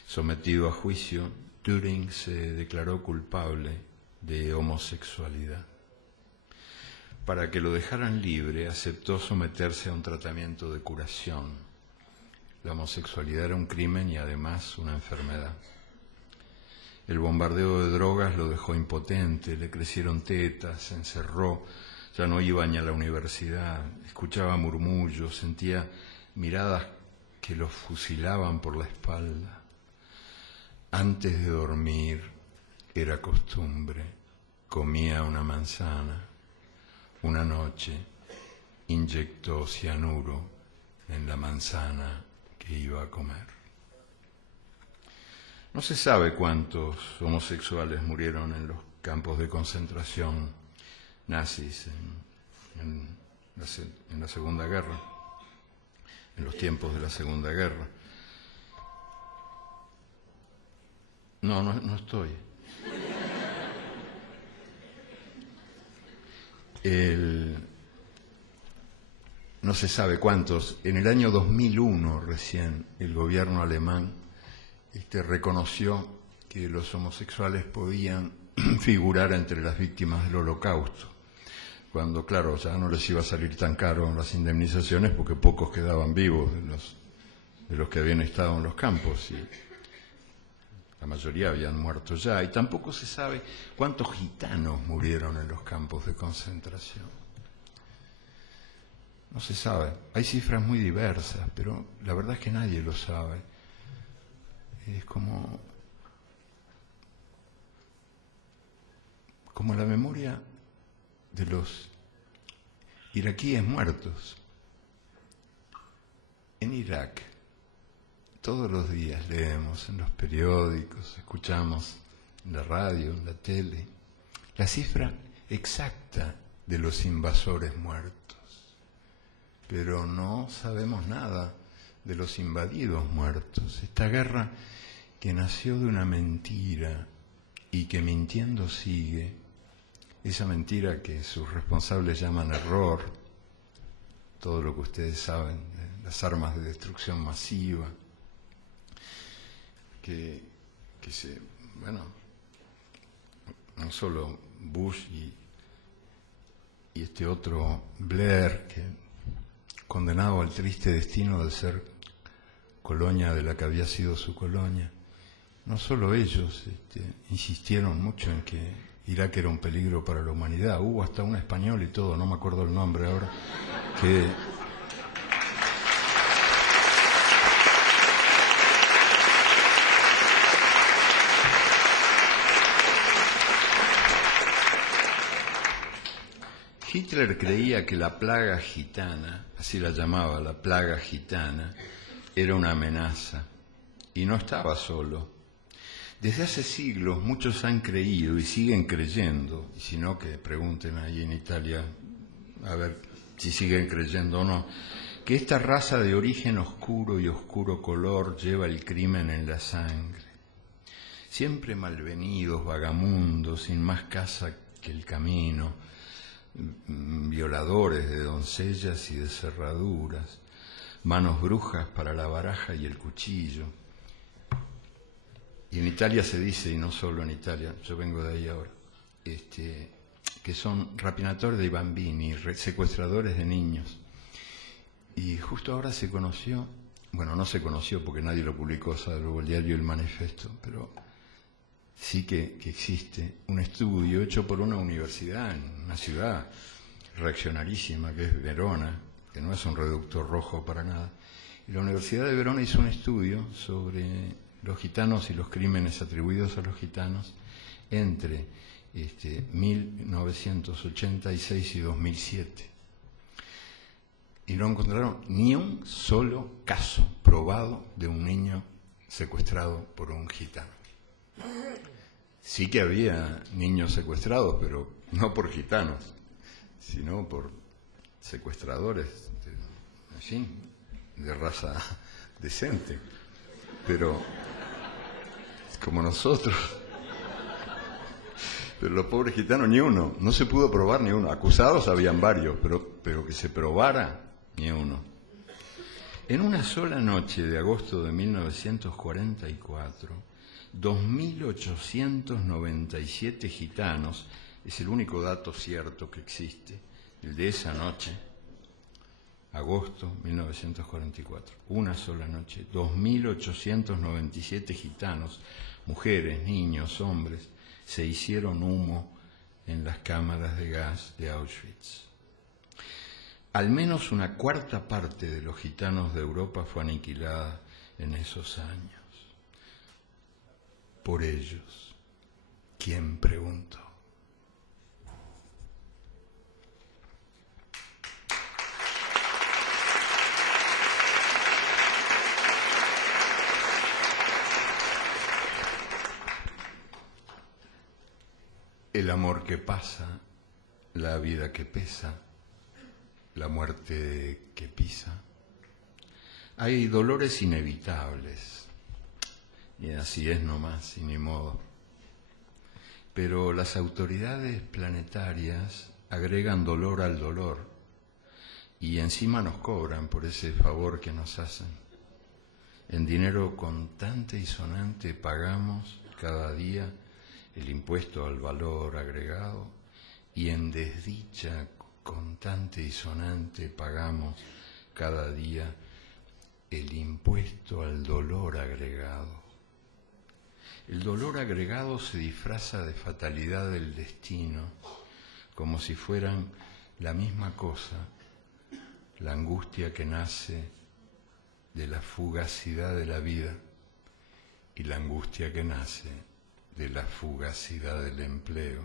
Sometido a juicio, Turing se declaró culpable de homosexualidad. Para que lo dejaran libre, aceptó someterse a un tratamiento de curación. La homosexualidad era un crimen y además una enfermedad. El bombardeo de drogas lo dejó impotente, le crecieron tetas, se encerró, ya no iba ni a la universidad, escuchaba murmullos, sentía miradas que lo fusilaban por la espalda. Antes de dormir, era costumbre, comía una manzana. Una noche inyectó cianuro en la manzana que iba a comer. No se sabe cuántos homosexuales murieron en los campos de concentración nazis en la Segunda Guerra, en los tiempos de la Segunda Guerra. No estoy. No se sabe cuántos. En el año 2001 recién el gobierno alemán reconoció que los homosexuales podían figurar entre las víctimas del Holocausto. Cuando, claro, ya no les iba a salir tan caro las indemnizaciones porque pocos quedaban vivos de los que habían estado en los campos y la mayoría habían muerto ya. Y tampoco se sabe cuántos gitanos murieron en los campos de concentración. No se sabe. Hay cifras muy diversas, pero la verdad es que nadie lo sabe. Es como la memoria de los iraquíes muertos. En Irak, todos los días leemos en los periódicos, escuchamos en la radio, en la tele, la cifra exacta de los invasores muertos. Pero no sabemos nada de los invadidos muertos. Esta guerra que nació de una mentira y que mintiendo sigue, esa mentira que sus responsables llaman error, todo lo que ustedes saben, las armas de destrucción masiva, no solo Bush y este otro Blair, que condenado al triste destino de ser colonia de la que había sido su colonia, no solo ellos insistieron mucho en que Irak era un peligro para la humanidad. Hubo hasta un español y todo, no me acuerdo el nombre ahora, que Hitler creía que la plaga gitana, así la llamaba, la plaga gitana, era una amenaza, y no estaba solo. Desde hace siglos muchos han creído y siguen creyendo, y si no que pregunten ahí en Italia a ver si siguen creyendo o no, que esta raza de origen oscuro y oscuro color lleva el crimen en la sangre. Siempre malvenidos, vagamundos, sin más casa que el camino, violadores de doncellas y de cerraduras, manos brujas para la baraja y el cuchillo. Y en Italia se dice, y no solo en Italia, yo vengo de ahí ahora, que son rapinatori dei bambini, secuestradores de niños. Y justo ahora se conoció, bueno, no se conoció porque nadie lo publicó, salvo el diario El Manifesto, pero sí que existe un estudio hecho por una universidad en una ciudad reaccionarísima que es Verona, que no es un reducto rojo para nada. Y la Universidad de Verona hizo un estudio sobre los gitanos y los crímenes atribuidos a los gitanos entre 1986 y 2007. Y no encontraron ni un solo caso probado de un niño secuestrado por un gitano. Sí que había niños secuestrados, pero no por gitanos, sino por secuestradores, de raza decente. Pero como nosotros. Pero los pobres gitanos ni uno, no se pudo probar ni uno. Acusados habían varios, pero que se probara ni uno. En una sola noche de agosto de 1944, 2.897 gitanos, es el único dato cierto que existe, el de esa noche, agosto 1944, una sola noche, 2.897 gitanos, mujeres, niños, hombres, se hicieron humo en las cámaras de gas de Auschwitz. Al menos una cuarta parte de los gitanos de Europa fue aniquilada en esos años. Por ellos, ¿quién preguntó? El amor que pasa, la vida que pesa, la muerte que pisa. Hay dolores inevitables. y así es nomás, y ni modo. Pero las autoridades planetarias agregan dolor al dolor y encima nos cobran por ese favor que nos hacen. En dinero contante y sonante pagamos cada día el impuesto al valor agregado y en desdicha contante y sonante pagamos cada día el impuesto al dolor agregado. El dolor agregado se disfraza de fatalidad del destino, como si fueran la misma cosa, la angustia que nace de la fugacidad de la vida y la angustia que nace de la fugacidad del empleo.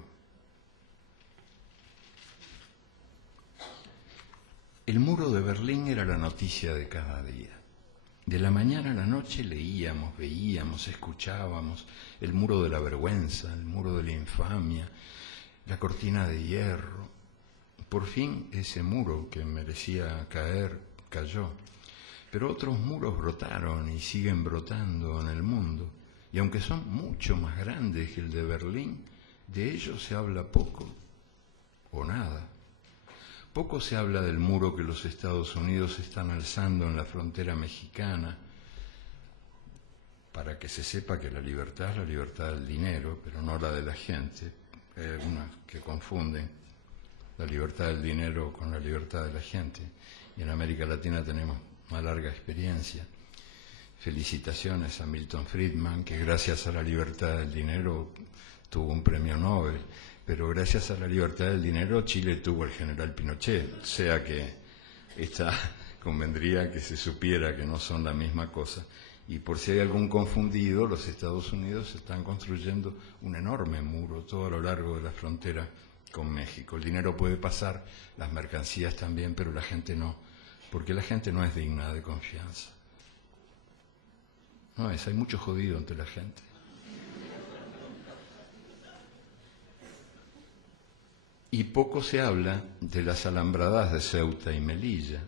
El muro de Berlín era la noticia de cada día. De la mañana a la noche leíamos, veíamos, escuchábamos el muro de la vergüenza, el muro de la infamia, la cortina de hierro. Por fin ese muro que merecía caer, cayó. Pero otros muros brotaron y siguen brotando en el mundo. Y aunque son mucho más grandes que el de Berlín, de ellos se habla poco o nada. Poco se habla del muro que los Estados Unidos están alzando en la frontera mexicana, para que se sepa que la libertad es la libertad del dinero, pero no la de la gente. Hay algunos que confunden la libertad del dinero con la libertad de la gente. Y en América Latina tenemos una larga experiencia. Felicitaciones a Milton Friedman, que gracias a la libertad del dinero tuvo un premio Nobel. Pero gracias a la libertad del dinero Chile tuvo al general Pinochet, o sea que convendría que se supiera que no son la misma cosa. Y por si hay algún confundido, los Estados Unidos están construyendo un enorme muro todo a lo largo de la frontera con México. El dinero puede pasar, las mercancías también, pero la gente no, porque la gente no es digna de confianza. No es, hay mucho jodido entre la gente. Y poco se habla de las alambradas de Ceuta y Melilla.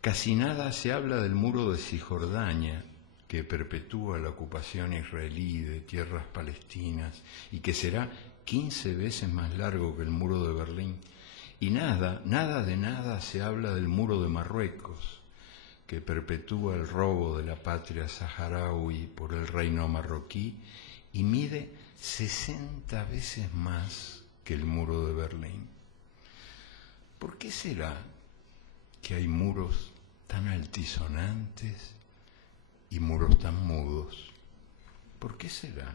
Casi nada se habla del muro de Cisjordania, que perpetúa la ocupación israelí de tierras palestinas y que será 15 veces más largo que el muro de Berlín. Y nada de nada se habla del muro de Marruecos, que perpetúa el robo de la patria saharaui por el reino marroquí y mide 60 veces más que el muro de Berlín. ¿Por qué será que hay muros tan altisonantes y muros tan mudos? ¿Por qué será?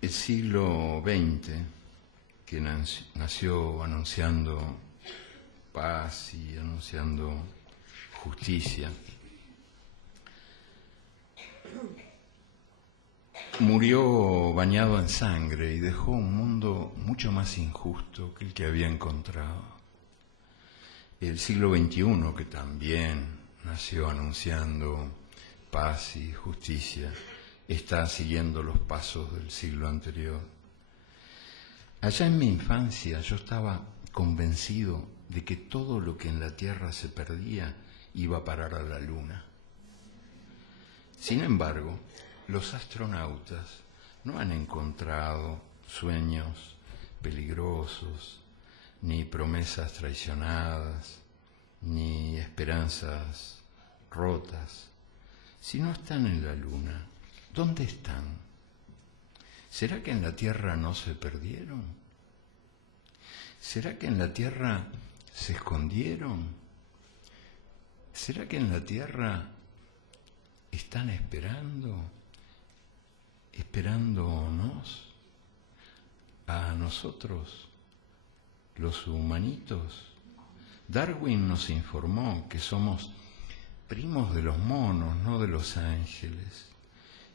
El siglo XX, que nació anunciando paz y anunciando justicia, murió bañado en sangre y dejó un mundo mucho más injusto que el que había encontrado. El siglo XXI, que también nació anunciando paz y justicia, está siguiendo los pasos del siglo anterior. Allá en mi infancia yo estaba convencido de que todo lo que en la Tierra se perdía iba a parar a la Luna. Sin embargo, los astronautas no han encontrado sueños peligrosos, ni promesas traicionadas, ni esperanzas rotas. Si no están en la Luna, ¿dónde están? ¿Será que en la Tierra no se perdieron? ¿Será que en la Tierra se escondieron? ¿Será que en la Tierra están esperándonos a nosotros, los humanitos? Darwin nos informó que somos primos de los monos, no de los ángeles.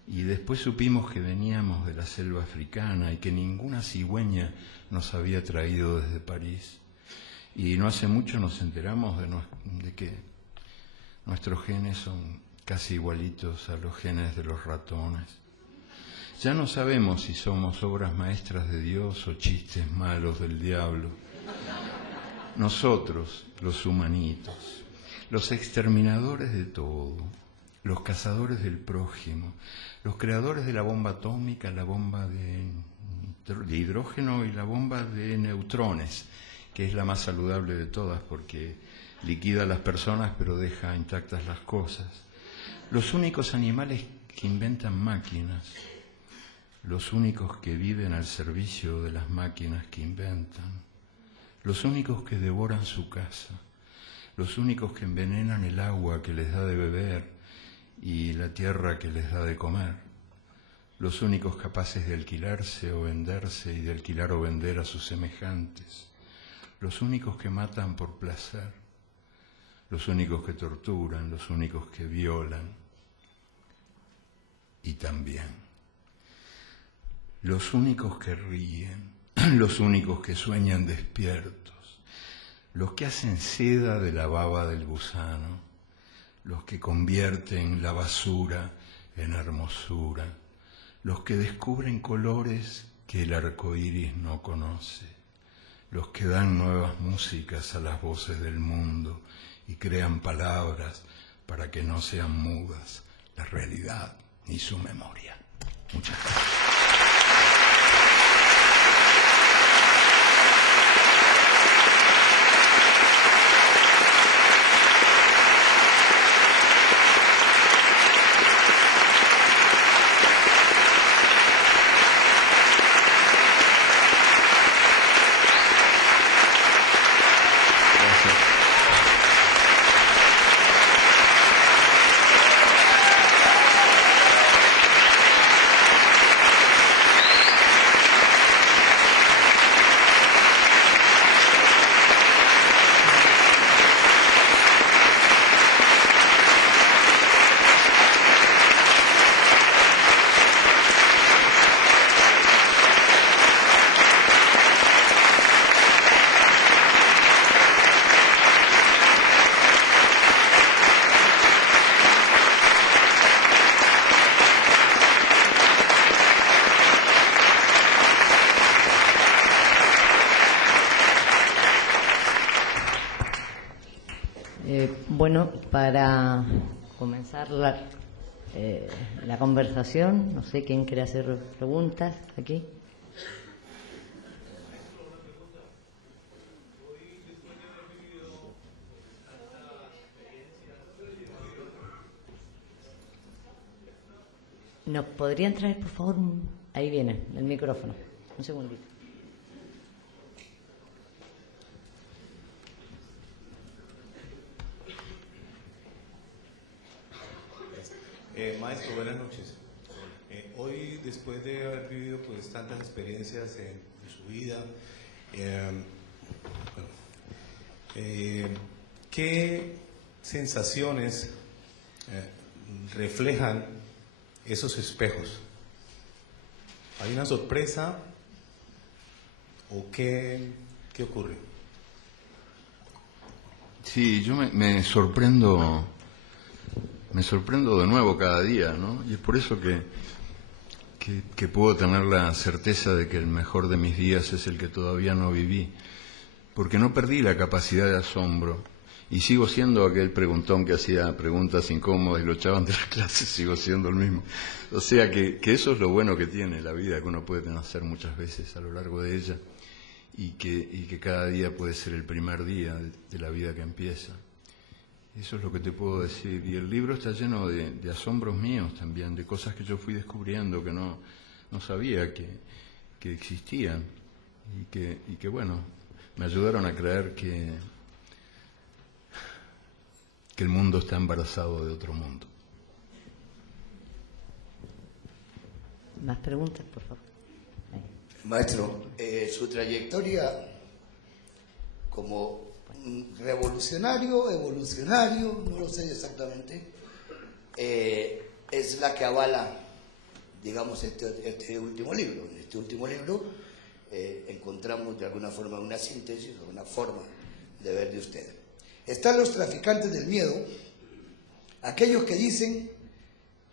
Y después supimos que veníamos de la selva africana y que ninguna cigüeña nos había traído desde París. Y no hace mucho nos enteramos de que nuestros genes son casi igualitos a los genes de los ratones. Ya no sabemos si somos obras maestras de Dios o chistes malos del diablo. Nosotros, los humanitos, los exterminadores de todo, los cazadores del prójimo, los creadores de la bomba atómica, la bomba de hidrógeno y la bomba de neutrones, que es la más saludable de todas porque liquida a las personas pero deja intactas las cosas. Los únicos animales que inventan máquinas, los únicos que viven al servicio de las máquinas que inventan, los únicos que devoran su casa, los únicos que envenenan el agua que les da de beber y la tierra que les da de comer, los únicos capaces de alquilarse o venderse y de alquilar o vender a sus semejantes, los únicos que matan por placer, los únicos que torturan, los únicos que violan y también los únicos que ríen, los únicos que sueñan despiertos, los que hacen seda de la baba del gusano, los que convierten la basura en hermosura, los que descubren colores que el arco iris no conoce, los que dan nuevas músicas a las voces del mundo y crean palabras para que no sean mudas la realidad ni su memoria. Muchas gracias. Bueno, para comenzar la conversación, no sé quién quiere hacer preguntas aquí. ¿Nos podrían traer, por favor, ahí viene, el micrófono? Un segundito. Maestro, buenas noches. Hoy, después de haber vivido pues tantas experiencias en su vida, ¿qué sensaciones reflejan esos espejos? ¿Hay una sorpresa o qué ocurre? Sí, yo me sorprendo. Me sorprendo de nuevo cada día, ¿no? Y es por eso que puedo tener la certeza de que el mejor de mis días es el que todavía no viví, porque no perdí la capacidad de asombro y sigo siendo aquel preguntón que hacía preguntas incómodas y lo echaban de la clase, sigo siendo el mismo. O sea que eso es lo bueno que tiene la vida, que uno puede hacer muchas veces a lo largo de ella y que cada día puede ser el primer día de la vida que empieza. Eso es lo que te puedo decir. Y el libro está lleno de asombros míos también, de cosas que yo fui descubriendo que no sabía que existían y que bueno, me ayudaron a creer que el mundo está embarazado de otro mundo. Más preguntas, por favor. Maestro, su trayectoria como revolucionario, evolucionario, no lo sé exactamente, es la que avala, digamos, este último libro. En este último libro encontramos de alguna forma una síntesis, una forma de ver de usted. Están los traficantes del miedo, aquellos que dicen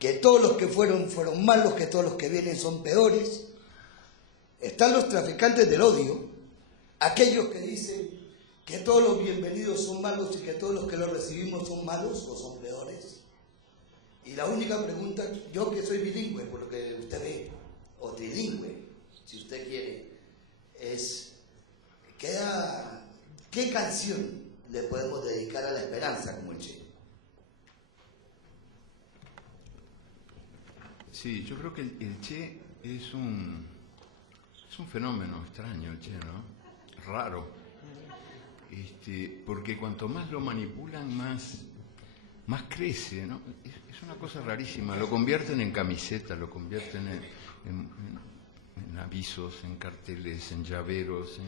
que todos los que fueron malos, que todos los que vienen son peores. Están los traficantes del odio, aquellos que dicen que todos los bienvenidos son malos y que todos los que los recibimos son malos o son peores. Y la única pregunta, yo que soy bilingüe, por lo que usted ve, o trilingüe, si usted quiere, es ¿qué canción le podemos dedicar a la esperanza como el Che? Sí, yo creo que el Che es un fenómeno extraño, el Che, ¿no? Raro. Porque cuanto más lo manipulan, más crece, ¿no? Es una cosa rarísima. Lo convierten en camiseta, lo convierten en avisos, en carteles, en llaveros,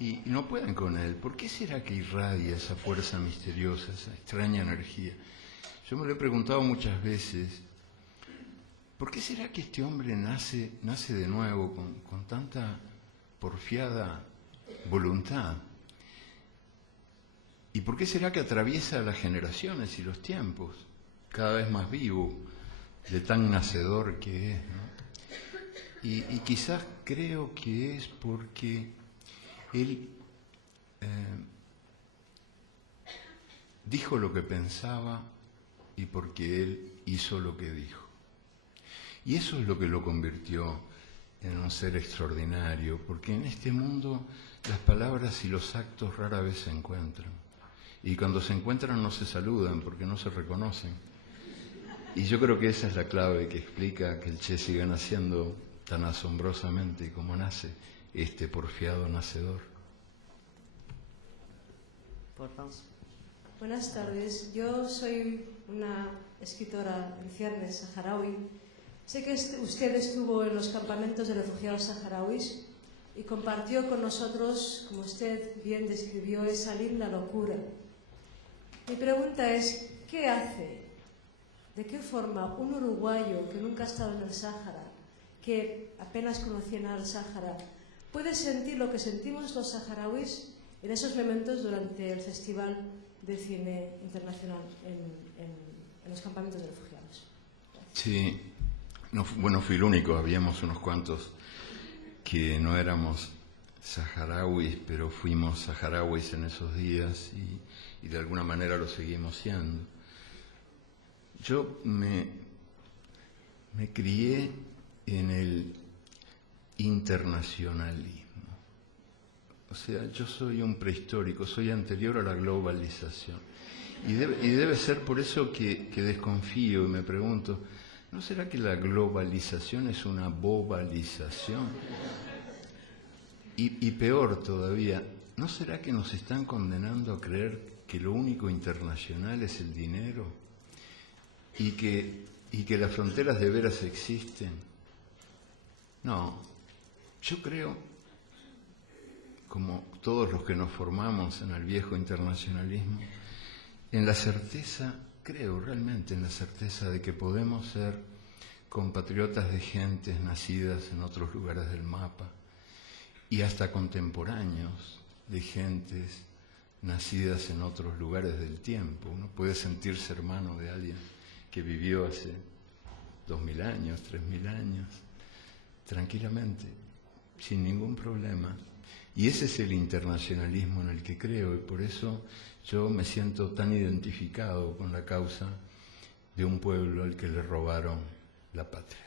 y no pueden con él. ¿Por qué será que irradia esa fuerza misteriosa, esa extraña energía? Yo me lo he preguntado muchas veces. ¿Por qué será que este hombre nace de nuevo con tanta porfiada voluntad? ¿Y por qué será que atraviesa las generaciones y los tiempos, cada vez más vivo, de tan nacedor que es, ¿no? Y quizás creo que es porque él dijo lo que pensaba y porque él hizo lo que dijo. Y eso es lo que lo convirtió en un ser extraordinario, porque en este mundo las palabras y los actos rara vez se encuentran. Y cuando se encuentran no se saludan porque no se reconocen. Y yo creo que esa es la clave que explica que el Che siga naciendo tan asombrosamente como nace este porfiado nacedor. Por favor. Buenas tardes. Yo soy una escritora en ciernes saharaui. Sé que usted estuvo en los campamentos de refugiados saharauis y compartió con nosotros, como usted bien describió, esa linda locura. Mi pregunta es, ¿qué hace? ¿De qué forma un uruguayo que nunca ha estado en el Sáhara, que apenas conocía nada del Sáhara, puede sentir lo que sentimos los saharauis en esos momentos durante el Festival de Cine Internacional en los campamentos de refugiados? Sí, no, bueno, fui el único, habíamos unos cuantos que no éramos saharauis, pero fuimos saharauis en esos días y de alguna manera lo seguimos siendo. Yo me crié en el internacionalismo. O sea, yo soy un prehistórico, soy anterior a la globalización. Y debe ser por eso que desconfío y me pregunto, ¿no será que la globalización es una bobalización? Y peor todavía, ¿no será que nos están condenando a creer que lo único internacional es el dinero? Y que las fronteras de veras existen. No, yo creo, como todos los que nos formamos en el viejo internacionalismo, en la certeza, creo realmente en la certeza de que podemos ser compatriotas de gentes nacidas en otros lugares del mapa y hasta contemporáneos de gentes nacidas en otros lugares del tiempo. Uno puede sentirse hermano de alguien que vivió hace 2000 años, 3000 años, tranquilamente, sin ningún problema. Y ese es el internacionalismo en el que creo, y por eso yo me siento tan identificado con la causa de un pueblo al que le robaron la patria.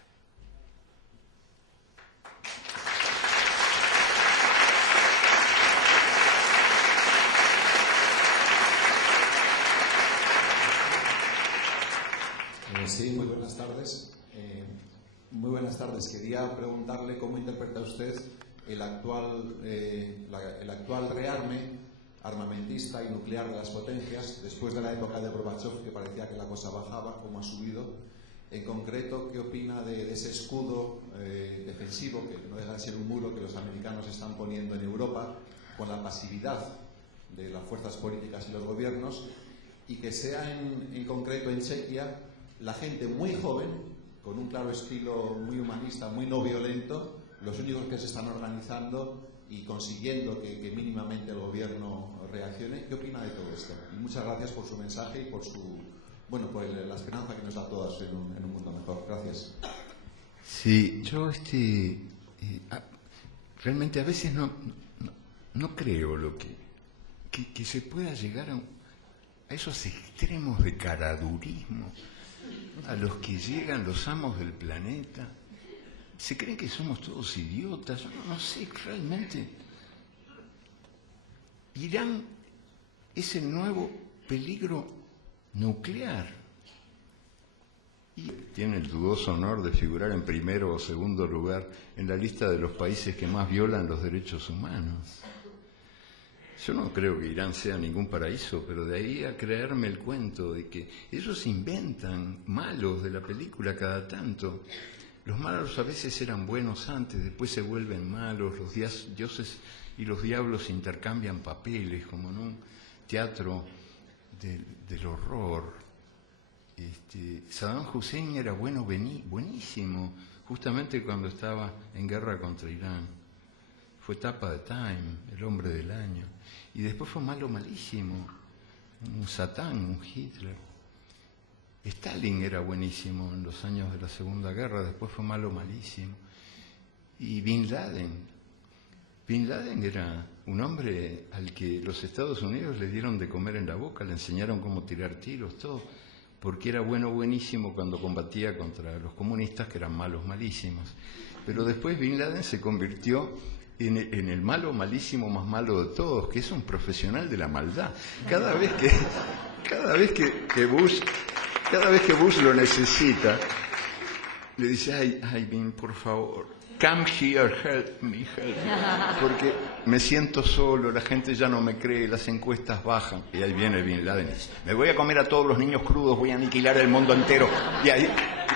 Sí, muy buenas tardes. Muy buenas tardes. Quería preguntarle cómo interpreta usted el actual rearme armamentista y nuclear de las potencias después de la época de Gorbachev, que parecía que la cosa bajaba, cómo ha subido. En concreto, ¿qué opina de ese escudo defensivo, que no deja de ser un muro que los americanos están poniendo en Europa con la pasividad de las fuerzas políticas y los gobiernos, y que sea en concreto en Chequia la gente muy joven, con un claro estilo muy humanista, muy no violento, los únicos que se están organizando y consiguiendo que mínimamente el gobierno reaccione? ¿Qué opina de todo esto? Y muchas gracias por su mensaje y por bueno, pues la esperanza que nos da a todas en un mundo mejor. Gracias. Sí, yo realmente a veces no creo que se pueda llegar a esos extremos de caradurismo a los que llegan los amos del planeta. Se creen que somos todos idiotas. Yo no sé, realmente. Irán es el nuevo peligro nuclear. Y tiene el dudoso honor de figurar en primero o segundo lugar en la lista de los países que más violan los derechos humanos. Yo no creo que Irán sea ningún paraíso, pero de ahí a creerme el cuento de que ellos inventan malos de la película cada tanto. Los malos a veces eran buenos antes, después se vuelven malos, los dioses y los diablos intercambian papeles, como en un teatro del horror. Saddam Hussein era buenísimo, justamente cuando estaba en guerra contra Irán. Fue tapa de Time, el hombre del año. Y después fue malísimo, un Satán, un Hitler. Stalin era buenísimo en los años de la Segunda Guerra, después fue malísimo. Y Bin Laden era un hombre al que los Estados Unidos le dieron de comer en la boca, le enseñaron cómo tirar tiros, todo, porque era buenísimo cuando combatía contra los comunistas, que eran malísimos. Pero después Bin Laden se convirtió en el malísimo más malo de todos, que es un profesional de la maldad. Cada vez que Bush lo necesita, le dice, ay, Bin, por favor, come here, help me, porque me siento solo, la gente ya no me cree, las encuestas bajan. Y ahí viene Bin Laden y dice, me voy a comer a todos los niños crudos, voy a aniquilar el mundo entero. Y ahí,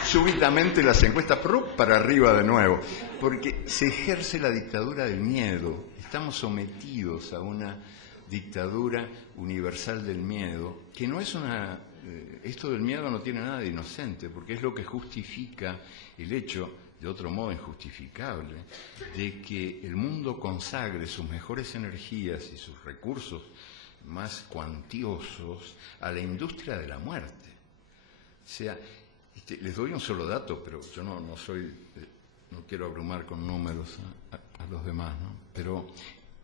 súbitamente, las encuestas para arriba de nuevo, porque se ejerce la dictadura del miedo. Estamos sometidos a una dictadura universal del miedo, que no es esto del miedo no tiene nada de inocente, porque es lo que justifica el hecho, de otro modo injustificable, de que el mundo consagre sus mejores energías y sus recursos más cuantiosos a la industria de la muerte. O sea, les doy un solo dato, pero yo no quiero abrumar con números a los demás, ¿no? Pero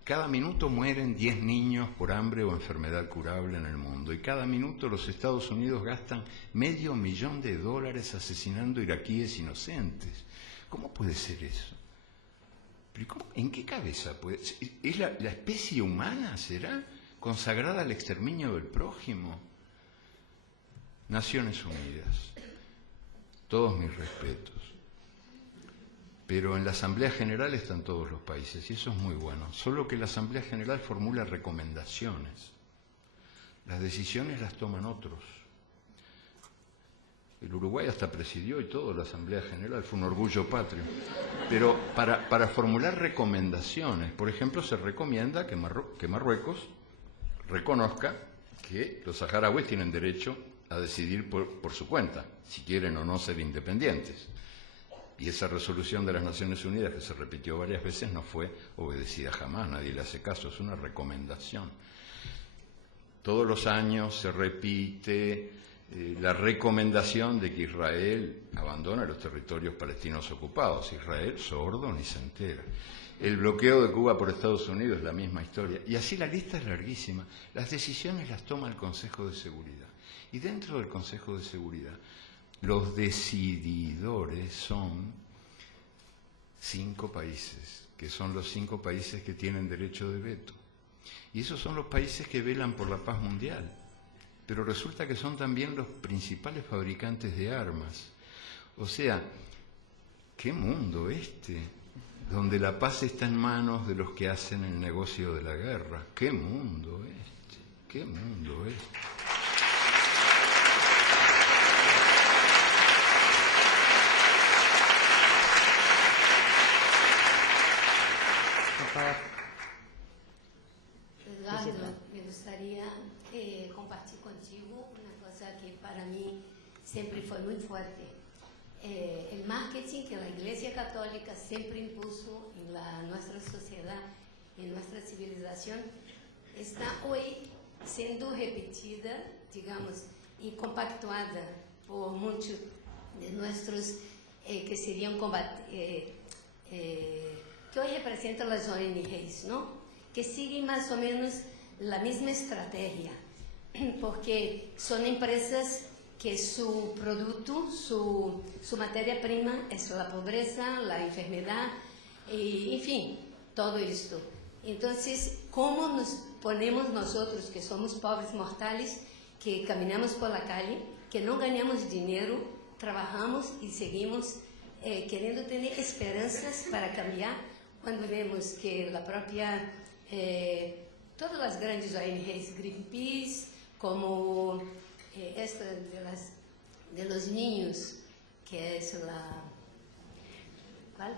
cada minuto mueren 10 niños por hambre o enfermedad curable en el mundo, y cada minuto los Estados Unidos gastan $500,000 asesinando iraquíes inocentes. ¿Cómo puede ser eso? ¿En qué cabeza puede ser? ¿Es la especie humana, será, consagrada al exterminio del prójimo? Naciones Unidas, todos mis respetos. Pero en la Asamblea General están todos los países, y eso es muy bueno. Solo que la Asamblea General formula recomendaciones. Las decisiones las toman otros. El Uruguay hasta presidió y todo la Asamblea General, fue un orgullo patrio. Pero para formular recomendaciones, por ejemplo, se recomienda que Marruecos reconozca que los saharauis tienen derecho a decidir por su cuenta, si quieren o no ser independientes. Y esa resolución de las Naciones Unidas, que se repitió varias veces, no fue obedecida jamás, nadie le hace caso, es una recomendación. Todos los años se repite la recomendación de que Israel abandone los territorios palestinos ocupados. Israel, sordo, ni se entera. El bloqueo de Cuba por Estados Unidos es la misma historia. Y así la lista es larguísima. Las decisiones las toma el Consejo de Seguridad. Y dentro del Consejo de Seguridad, los decididores son 5 países, que son los 5 países que tienen derecho de veto. Y esos son los países que velan por la paz mundial. Pero resulta que son también los principales fabricantes de armas. O sea, ¿qué mundo donde la paz está en manos de los que hacen el negocio de la guerra? ¿Qué mundo ¿Qué mundo Eduardo, me gustaría compartir contigo una cosa que para mí siempre fue muy fuerte. El marketing que la Iglesia Católica siempre impuso en nuestra sociedad, en nuestra civilización, está hoy siendo repetida, digamos, y compactuada por muchos de nuestros que serían que hoy representan las ONGs, ¿no? Que siguen más o menos la misma estrategia, porque son empresas que su producto, su materia prima es la pobreza, la enfermedad, y, en fin, todo esto. Entonces, ¿cómo nos ponemos nosotros, que somos pobres mortales, que caminamos por la calle, que no ganamos dinero, trabajamos y seguimos queriendo tener esperanzas para cambiar, cuando vemos que la propia, todas las grandes ONGs, Greenpeace, como esta de los niños, que es la... ¿Cuál?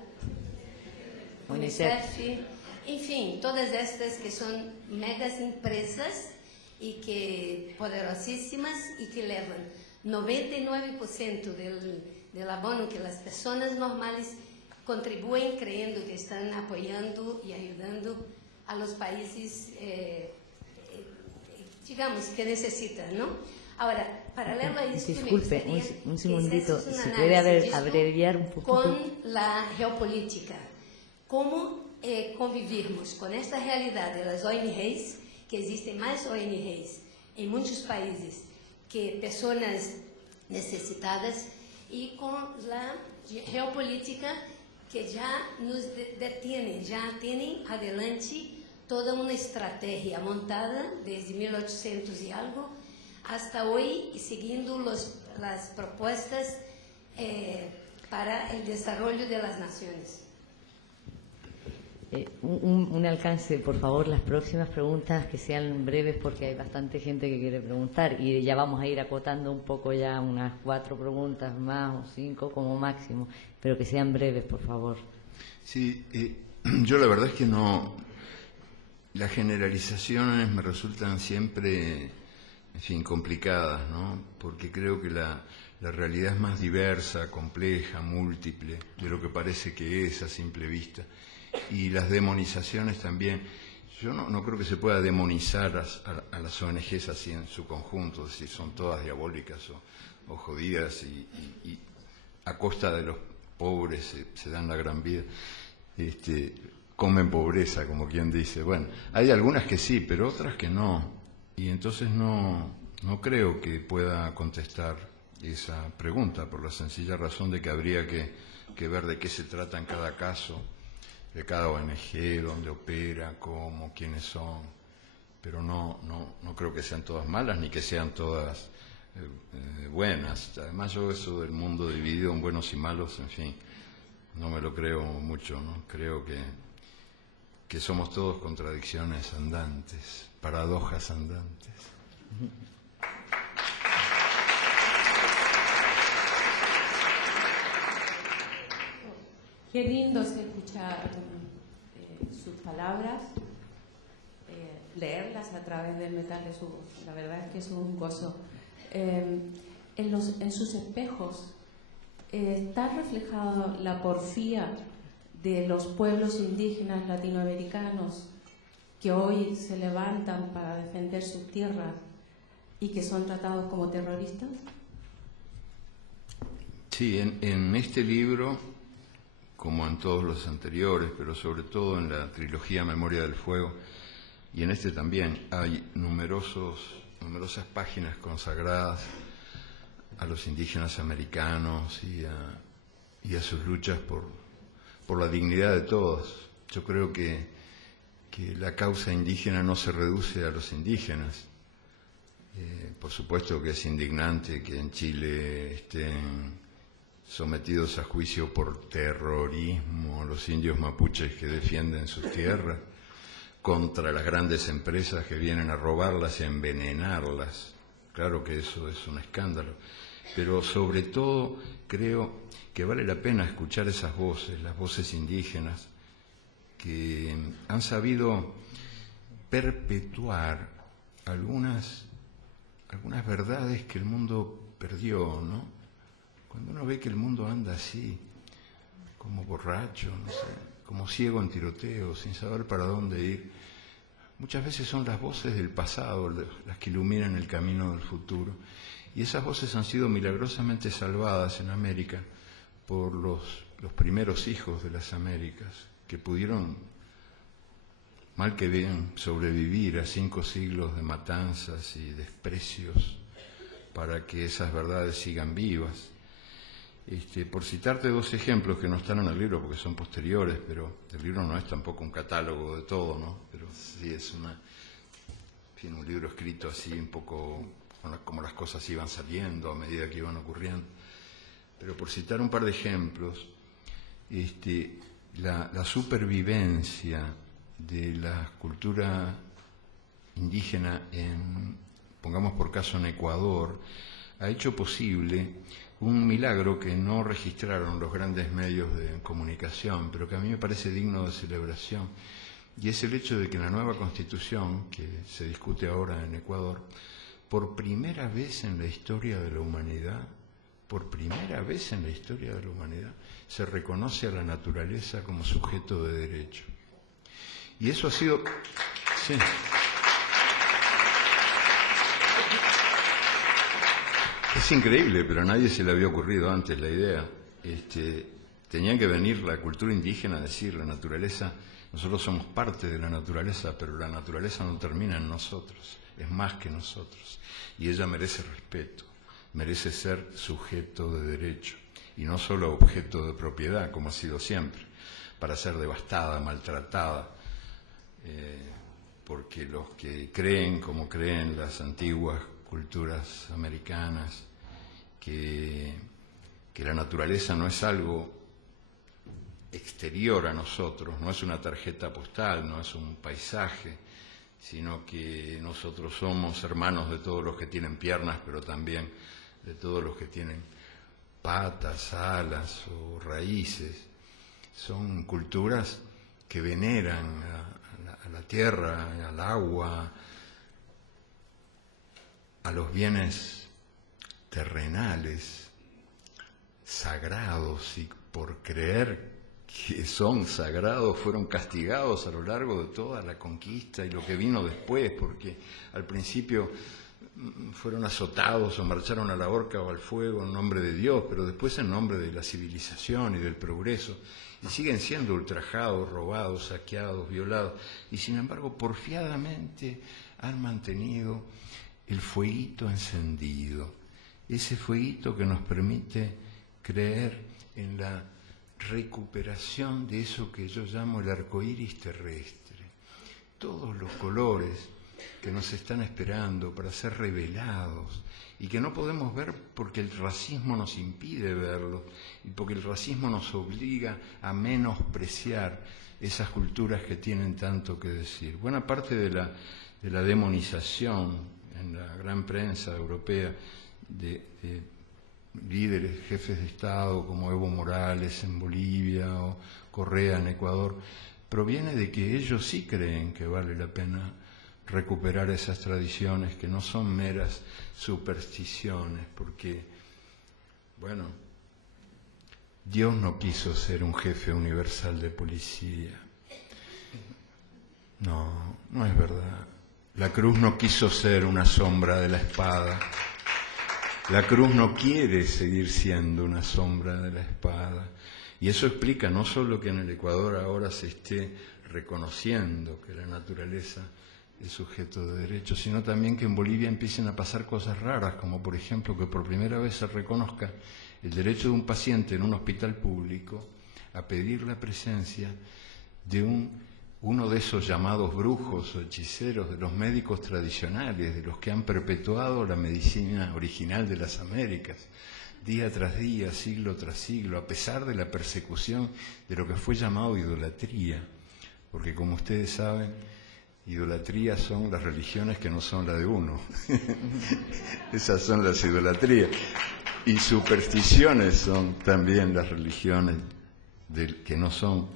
UNICEF. En fin, todas estas que son megas empresas y que poderosísimas y que llevan 99% del abono que las personas normales contribuyen creyendo que están apoyando y ayudando a los países, digamos, que necesitan, ¿no? Ahora, paralelo a esto, disculpe, un segundito, si puede abreviar un poquito. Con la geopolítica, ¿cómo convivimos con esta realidad de las ONGs, que existen más ONGs en muchos países que personas necesitadas, y con la geopolítica que ya nos detiene, ya tienen adelante toda una estrategia montada desde 1800 y algo hasta hoy, y siguiendo las propuestas para el desarrollo de las naciones? Un alcance, por favor, las próximas preguntas que sean breves, porque hay bastante gente que quiere preguntar y ya vamos a ir acotando un poco, ya unas 4 preguntas más o 5 como máximo, pero que sean breves, por favor. Sí, yo la verdad es que no, las generalizaciones me resultan siempre, en fin, complicadas, ¿no? Porque creo que la realidad es más diversa, compleja, múltiple de lo que parece que es a simple vista. Y las demonizaciones también. Yo no creo que se pueda demonizar a las ONGs así en su conjunto, es decir, son todas diabólicas o jodidas y a costa de los pobres se dan la gran vida, comen pobreza, como quien dice. Bueno, hay algunas que sí, pero otras que no. Y entonces no creo que pueda contestar esa pregunta, por la sencilla razón de que habría que ver de qué se trata en cada caso, de cada ONG, dónde opera, cómo, quiénes son, pero no creo que sean todas malas ni que sean todas buenas. Además, yo eso del mundo dividido en buenos y malos, en fin, no me lo creo mucho, ¿no? Creo que somos todos contradicciones andantes, paradojas andantes. Qué lindo es escuchar sus palabras, leerlas a través del metal de su voz. La verdad es que es un gozo. En sus espejos está reflejada la porfía de los pueblos indígenas latinoamericanos que hoy se levantan para defender sus tierras y que son tratados como terroristas. Sí, en este libro, como en todos los anteriores, pero sobre todo en la trilogía Memoria del Fuego, y en este también hay numerosas páginas consagradas a los indígenas americanos y a sus luchas por la dignidad de todos. Yo creo que la causa indígena no se reduce a los indígenas. Por supuesto que es indignante que en Chile estén sometidos a juicio por terrorismo los indios mapuches que defienden sus tierras contra las grandes empresas que vienen a robarlas y a envenenarlas. Claro que eso es un escándalo, pero sobre todo creo que vale la pena escuchar esas voces, las voces indígenas, que han sabido perpetuar algunas verdades que el mundo perdió, ¿no? Cuando uno ve que el mundo anda así, como borracho, no sé, como ciego en tiroteo, sin saber para dónde ir, muchas veces son las voces del pasado las que iluminan el camino del futuro. Y esas voces han sido milagrosamente salvadas en América por los primeros hijos de las Américas, que pudieron, mal que bien, sobrevivir a 5 siglos de matanzas y desprecios para que esas verdades sigan vivas. Por citarte 2 ejemplos que no están en el libro porque son posteriores, pero el libro no es tampoco un catálogo de todo, ¿no? Pero sí es un libro escrito así un poco como las cosas iban saliendo a medida que iban ocurriendo. Pero por citar un par de ejemplos, la supervivencia de la cultura indígena pongamos por caso en Ecuador, ha hecho posible un milagro que no registraron los grandes medios de comunicación, pero que a mí me parece digno de celebración, y es el hecho de que en la nueva Constitución, que se discute ahora en Ecuador, por primera vez en la historia de la humanidad, se reconoce a la naturaleza como sujeto de derecho. Y eso ha sido... Sí. Es increíble, pero a nadie se le había ocurrido antes la idea. Tenían que venir la cultura indígena a decir, la naturaleza, nosotros somos parte de la naturaleza, pero la naturaleza no termina en nosotros, es más que nosotros. Y ella merece respeto, merece ser sujeto de derecho, y no solo objeto de propiedad, como ha sido siempre, para ser devastada, maltratada, porque los que creen, como creen las antiguas culturas americanas, que la naturaleza no es algo exterior a nosotros, no es una tarjeta postal, no es un paisaje, sino que nosotros somos hermanos de todos los que tienen piernas, pero también de todos los que tienen patas, alas o raíces. Son culturas que veneran a la tierra, al agua, a los bienes terrenales, sagrados, y por creer que son sagrados fueron castigados a lo largo de toda la conquista y lo que vino después, porque al principio fueron azotados o marcharon a la horca o al fuego en nombre de Dios, pero después en nombre de la civilización y del progreso, y siguen siendo ultrajados, robados, saqueados, violados, y sin embargo porfiadamente han mantenido el fueguito encendido, ese fueguito que nos permite creer en la recuperación de eso que yo llamo el arcoíris terrestre. Todos los colores que nos están esperando para ser revelados y que no podemos ver porque el racismo nos impide verlo y porque el racismo nos obliga a menospreciar esas culturas que tienen tanto que decir. Buena parte de la demonización en la gran prensa europea de líderes, jefes de Estado como Evo Morales en Bolivia o Correa en Ecuador, proviene de que ellos sí creen que vale la pena recuperar esas tradiciones que no son meras supersticiones, porque, bueno, Dios no quiso ser un jefe universal de policía. No, no es verdad. La cruz no quiso ser una sombra de la espada. La cruz no quiere seguir siendo una sombra de la espada. Y eso explica no solo que en el Ecuador ahora se esté reconociendo que la naturaleza es sujeto de derecho, sino también que en Bolivia empiecen a pasar cosas raras, como por ejemplo que por primera vez se reconozca el derecho de un paciente en un hospital público a pedir la presencia de uno de esos llamados brujos o hechiceros, de los médicos tradicionales, de los que han perpetuado la medicina original de las Américas, día tras día, siglo tras siglo, a pesar de la persecución de lo que fue llamado idolatría, porque como ustedes saben, idolatría son las religiones que no son la de uno. Esas son las idolatrías. Y supersticiones son también las religiones que no son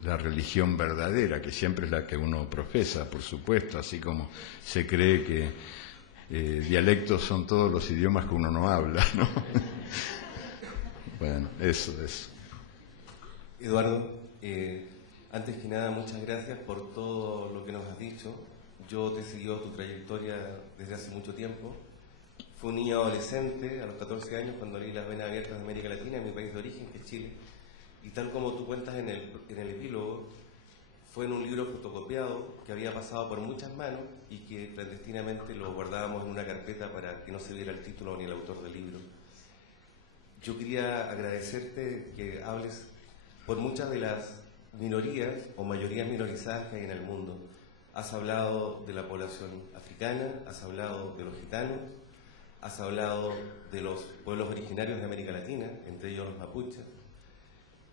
la religión verdadera, que siempre es la que uno profesa, por supuesto, así como se cree que dialectos son todos los idiomas que uno no habla, ¿no? Bueno, eso. Eduardo, antes que nada, muchas gracias por todo lo que nos has dicho. Yo te he seguido tu trayectoria desde hace mucho tiempo Fui un niño adolescente a los 14 años cuando leí Las venas abiertas de América Latina, en mi país de origen, que es Chile. Y tal como tú cuentas en el epílogo, fue en un libro fotocopiado que había pasado por muchas manos y que clandestinamente lo guardábamos en una carpeta para que no se viera el título ni el autor del libro. Yo quería agradecerte que hables por muchas de las minorías o mayorías minorizadas que hay en el mundo. Has hablado de la población africana, has hablado de los gitanos, has hablado de los pueblos originarios de América Latina, entre ellos los mapuches,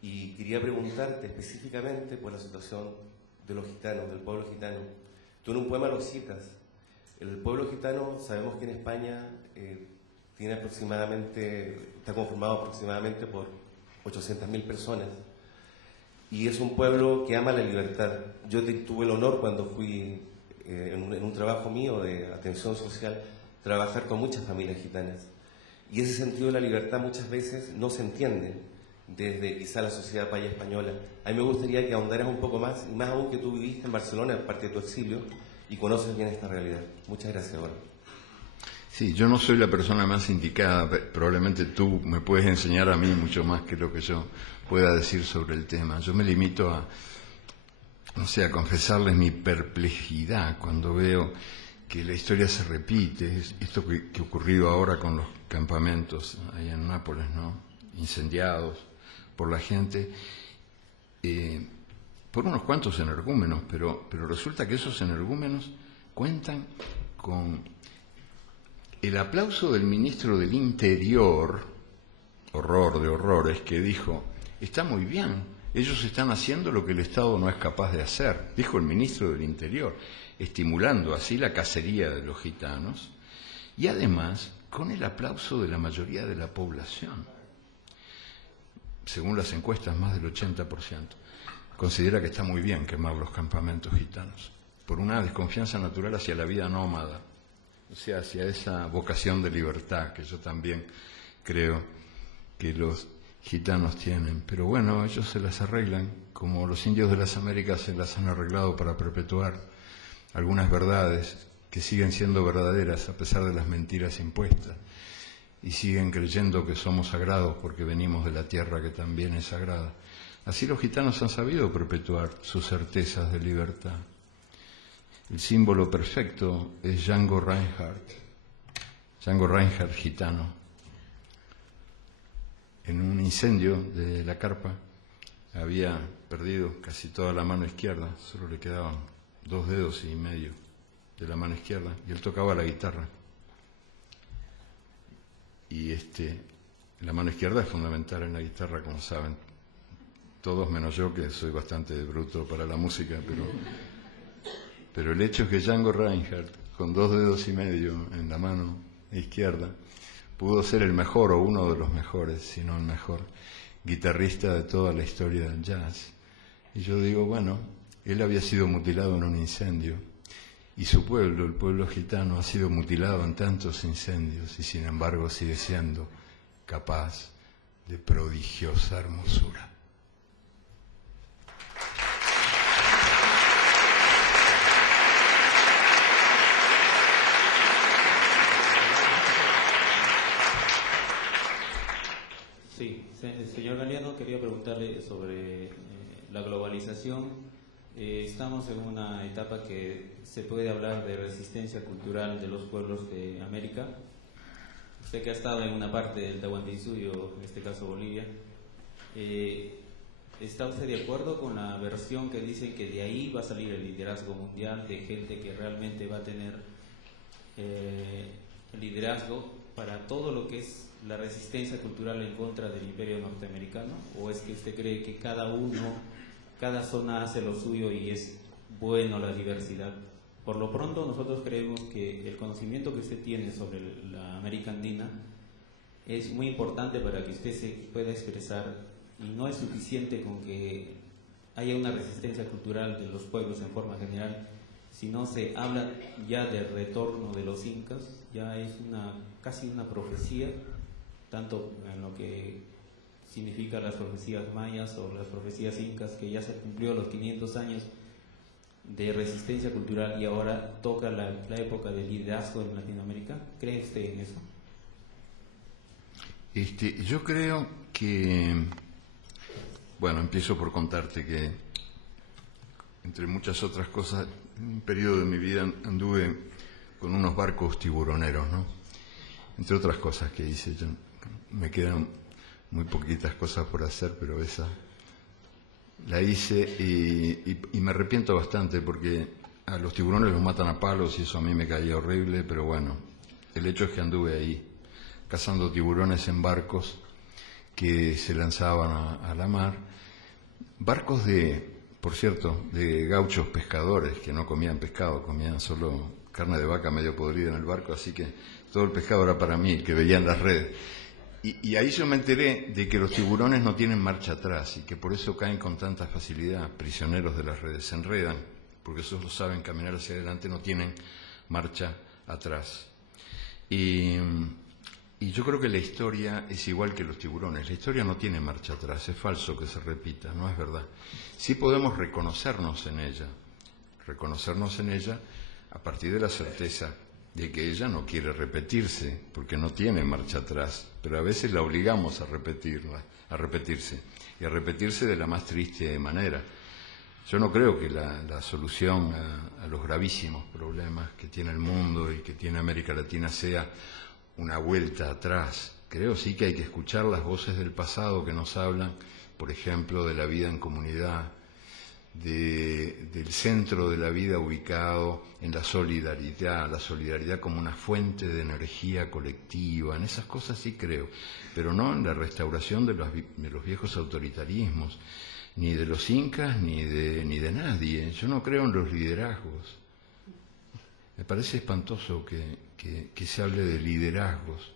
y quería preguntarte específicamente por la situación de los gitanos, del pueblo gitano. Tú en un poema lo citas. El pueblo gitano, sabemos que en España tiene está conformado aproximadamente por 800.000 personas, y es un pueblo que ama la libertad. Yo tuve el honor cuando fui en un trabajo mío de atención social, trabajar con muchas familias gitanas, y ese sentido de la libertad muchas veces no se entiende desde quizá la sociedad paya española. A mí me gustaría que ahondaras un poco más, y más aún que tú viviste en Barcelona, parte de tu exilio, y conoces bien esta realidad. Muchas gracias, Eduardo. Sí, yo no soy la persona más indicada, probablemente tú me puedes enseñar a mí mucho más que lo que yo pueda decir sobre el tema. Yo me limito a confesarles mi perplejidad cuando veo que la historia se repite, esto que ocurrió ahora con los campamentos allá en Nápoles, ¿no? Incendiados por la gente, por unos cuantos energúmenos, pero resulta que esos energúmenos cuentan con el aplauso del ministro del Interior, horror de horrores, que dijo: está muy bien, ellos están haciendo lo que el Estado no es capaz de hacer, dijo el ministro del Interior, estimulando así la cacería de los gitanos, y además con el aplauso de la mayoría de la población. Según las encuestas, más del 80% considera que está muy bien quemar los campamentos gitanos, por una desconfianza natural hacia la vida nómada, o sea, hacia esa vocación de libertad que yo también creo que los gitanos tienen. Pero bueno, ellos se las arreglan, como los indios de las Américas se las han arreglado para perpetuar algunas verdades que siguen siendo verdaderas a pesar de las mentiras impuestas, y siguen creyendo que somos sagrados porque venimos de la tierra que también es sagrada. Así los gitanos han sabido perpetuar sus certezas de libertad. El símbolo perfecto es Django Reinhardt gitano. En un incendio de la carpa había perdido casi toda la mano izquierda, solo le quedaban 2 dedos y medio de la mano izquierda, y él tocaba la guitarra. Y la mano izquierda es fundamental en la guitarra, como saben todos, menos yo, que soy bastante bruto para la música, pero el hecho es que Django Reinhardt, con 2 dedos y medio en la mano izquierda, pudo ser el mejor, o uno de los mejores, si no el mejor, guitarrista de toda la historia del jazz. Y yo digo, bueno, él había sido mutilado en un incendio, y su pueblo, el pueblo gitano, ha sido mutilado en tantos incendios, y sin embargo sigue siendo capaz de prodigiosa hermosura. Sí, señor Galeano, quería preguntarle sobre la globalización. Estamos en una etapa que se puede hablar de resistencia cultural de los pueblos de América. Usted que ha estado en una parte del Tahuantinsuyo, en este caso Bolivia, ¿está usted de acuerdo con la versión que dicen que de ahí va a salir el liderazgo mundial de gente que realmente va a tener el liderazgo para todo lo que es la resistencia cultural en contra del imperio norteamericano? ¿O es que usted cree que cada zona hace lo suyo y es bueno la diversidad? Por lo pronto nosotros creemos que el conocimiento que usted tiene sobre la América Andina es muy importante para que usted se pueda expresar, y no es suficiente con que haya una resistencia cultural de los pueblos en forma general, sino se habla ya del retorno de los incas, ya es casi una profecía, tanto en lo que significa las profecías mayas o las profecías incas, que ya se cumplió los 500 años de resistencia cultural y ahora toca la época del liderazgo en Latinoamérica? ¿Cree usted en eso? Yo creo que, bueno, empiezo por contarte que, entre muchas otras cosas, en un periodo de mi vida anduve con unos barcos tiburoneros, ¿no? Entre otras cosas que hice. Me quedan muy poquitas cosas por hacer, pero esa la hice y me arrepiento bastante porque a los tiburones los matan a palos y eso a mí me caía horrible, pero bueno, el hecho es que anduve ahí cazando tiburones en barcos que se lanzaban a la mar, barcos por cierto, de gauchos pescadores que no comían pescado, comían solo carne de vaca medio podrida en el barco, así que todo el pescado era para mí, que veía en las redes. Y ahí yo me enteré de que los tiburones no tienen marcha atrás y que por eso caen con tanta facilidad, prisioneros de las redes, se enredan, porque solo saben caminar hacia adelante, no tienen marcha atrás. Y yo creo que la historia es igual que los tiburones, la historia no tiene marcha atrás, es falso que se repita, no es verdad. Sí podemos reconocernos en ella a partir de la certeza de que ella no quiere repetirse, porque no tiene marcha atrás, pero a veces la obligamos a repetirse, y a repetirse de la más triste manera. Yo no creo que la solución a los gravísimos problemas que tiene el mundo y que tiene América Latina sea una vuelta atrás. Creo sí que hay que escuchar las voces del pasado que nos hablan, por ejemplo, de la vida en comunidad, del centro de la vida ubicado en la solidaridad como una fuente de energía colectiva. En esas cosas sí creo, pero no en la restauración de los viejos autoritarismos, ni de los incas, ni de nadie. Yo no creo en los liderazgos. Me parece espantoso que se hable de liderazgos.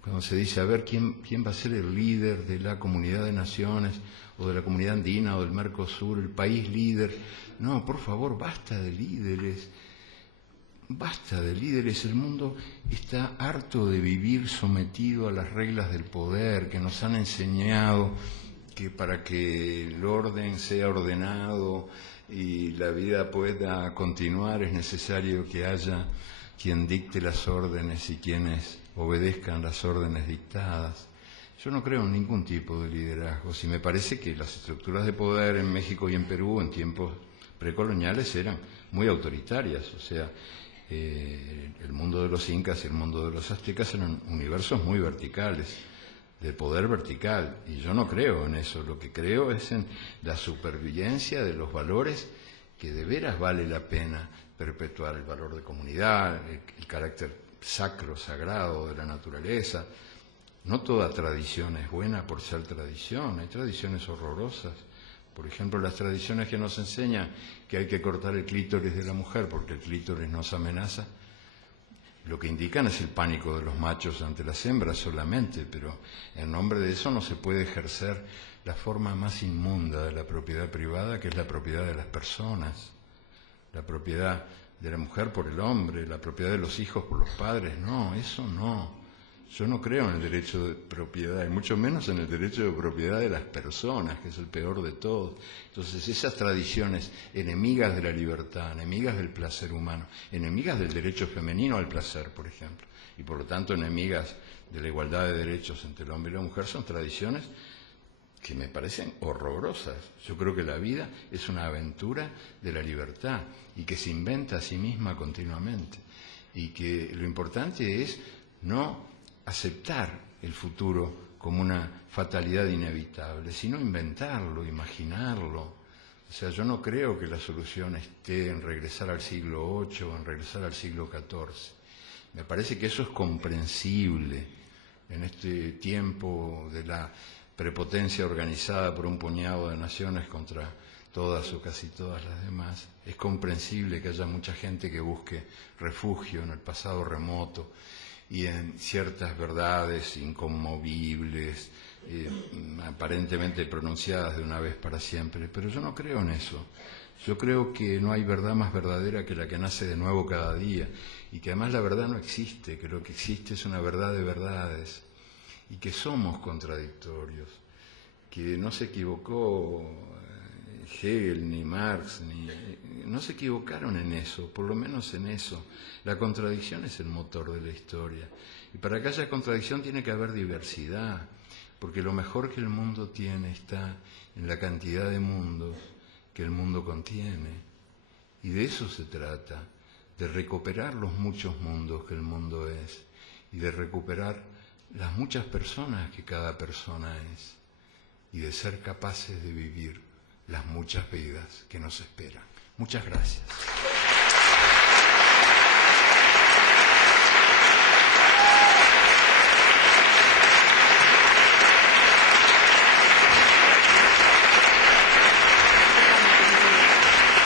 Cuando se dice, a ver, ¿quién va a ser el líder de la comunidad de naciones, o de la comunidad andina, o del Mercosur, el país líder? No, por favor, basta de líderes. Basta de líderes. El mundo está harto de vivir sometido a las reglas del poder que nos han enseñado que para que el orden sea ordenado y la vida pueda continuar es necesario que haya quien dicte las órdenes y quienes obedezcan las órdenes dictadas. Yo no creo en ningún tipo de liderazgo. Y me parece que las estructuras de poder en México y en Perú en tiempos precoloniales eran muy autoritarias. O sea, el mundo de los incas y el mundo de los aztecas eran universos muy verticales, de poder vertical. Y yo no creo en eso. Lo que creo es en la supervivencia de los valores que de veras vale la pena perpetuar, el valor de comunidad, el carácter sacro, sagrado de la naturaleza. No toda tradición es buena por ser tradición, hay tradiciones horrorosas. Por ejemplo, las tradiciones que nos enseñan que hay que cortar el clítoris de la mujer porque el clítoris nos amenaza, lo que indican es el pánico de los machos ante las hembras solamente, pero en nombre de eso no se puede ejercer la forma más inmunda de la propiedad privada, que es la propiedad de las personas, la propiedad de la mujer por el hombre, la propiedad de los hijos por los padres. No, eso no. Yo no creo en el derecho de propiedad, y mucho menos en el derecho de propiedad de las personas, que es el peor de todos. Entonces, esas tradiciones enemigas de la libertad, enemigas del placer humano, enemigas del derecho femenino al placer, por ejemplo, y por lo tanto enemigas de la igualdad de derechos entre el hombre y la mujer, son tradiciones que me parecen horrorosas. Yo creo que la vida es una aventura de la libertad y que se inventa a sí misma continuamente, y que lo importante es no aceptar el futuro como una fatalidad inevitable, sino inventarlo, imaginarlo. O sea, yo no creo que la solución esté en regresar al siglo VIII o en regresar al siglo XIV. Me parece que eso es comprensible en este tiempo de la prepotencia organizada por un puñado de naciones contra todas o casi todas las demás. Es comprensible que haya mucha gente que busque refugio en el pasado remoto y en ciertas verdades inconmovibles, aparentemente pronunciadas de una vez para siempre, pero yo no creo en eso. Yo creo que no hay verdad más verdadera que la que nace de nuevo cada día, y que además la verdad no existe, que lo que existe es una verdad de verdades, y que somos contradictorios, que no se equivocó Hegel, ni Marx, no se equivocaron en eso, por lo menos en eso. La contradicción es el motor de la historia. Y para que haya contradicción tiene que haber diversidad, porque lo mejor que el mundo tiene está en la cantidad de mundos que el mundo contiene. Y de eso se trata, de recuperar los muchos mundos que el mundo es y de recuperar las muchas personas que cada persona es y de ser capaces de vivir las muchas vidas que nos esperan. Muchas gracias.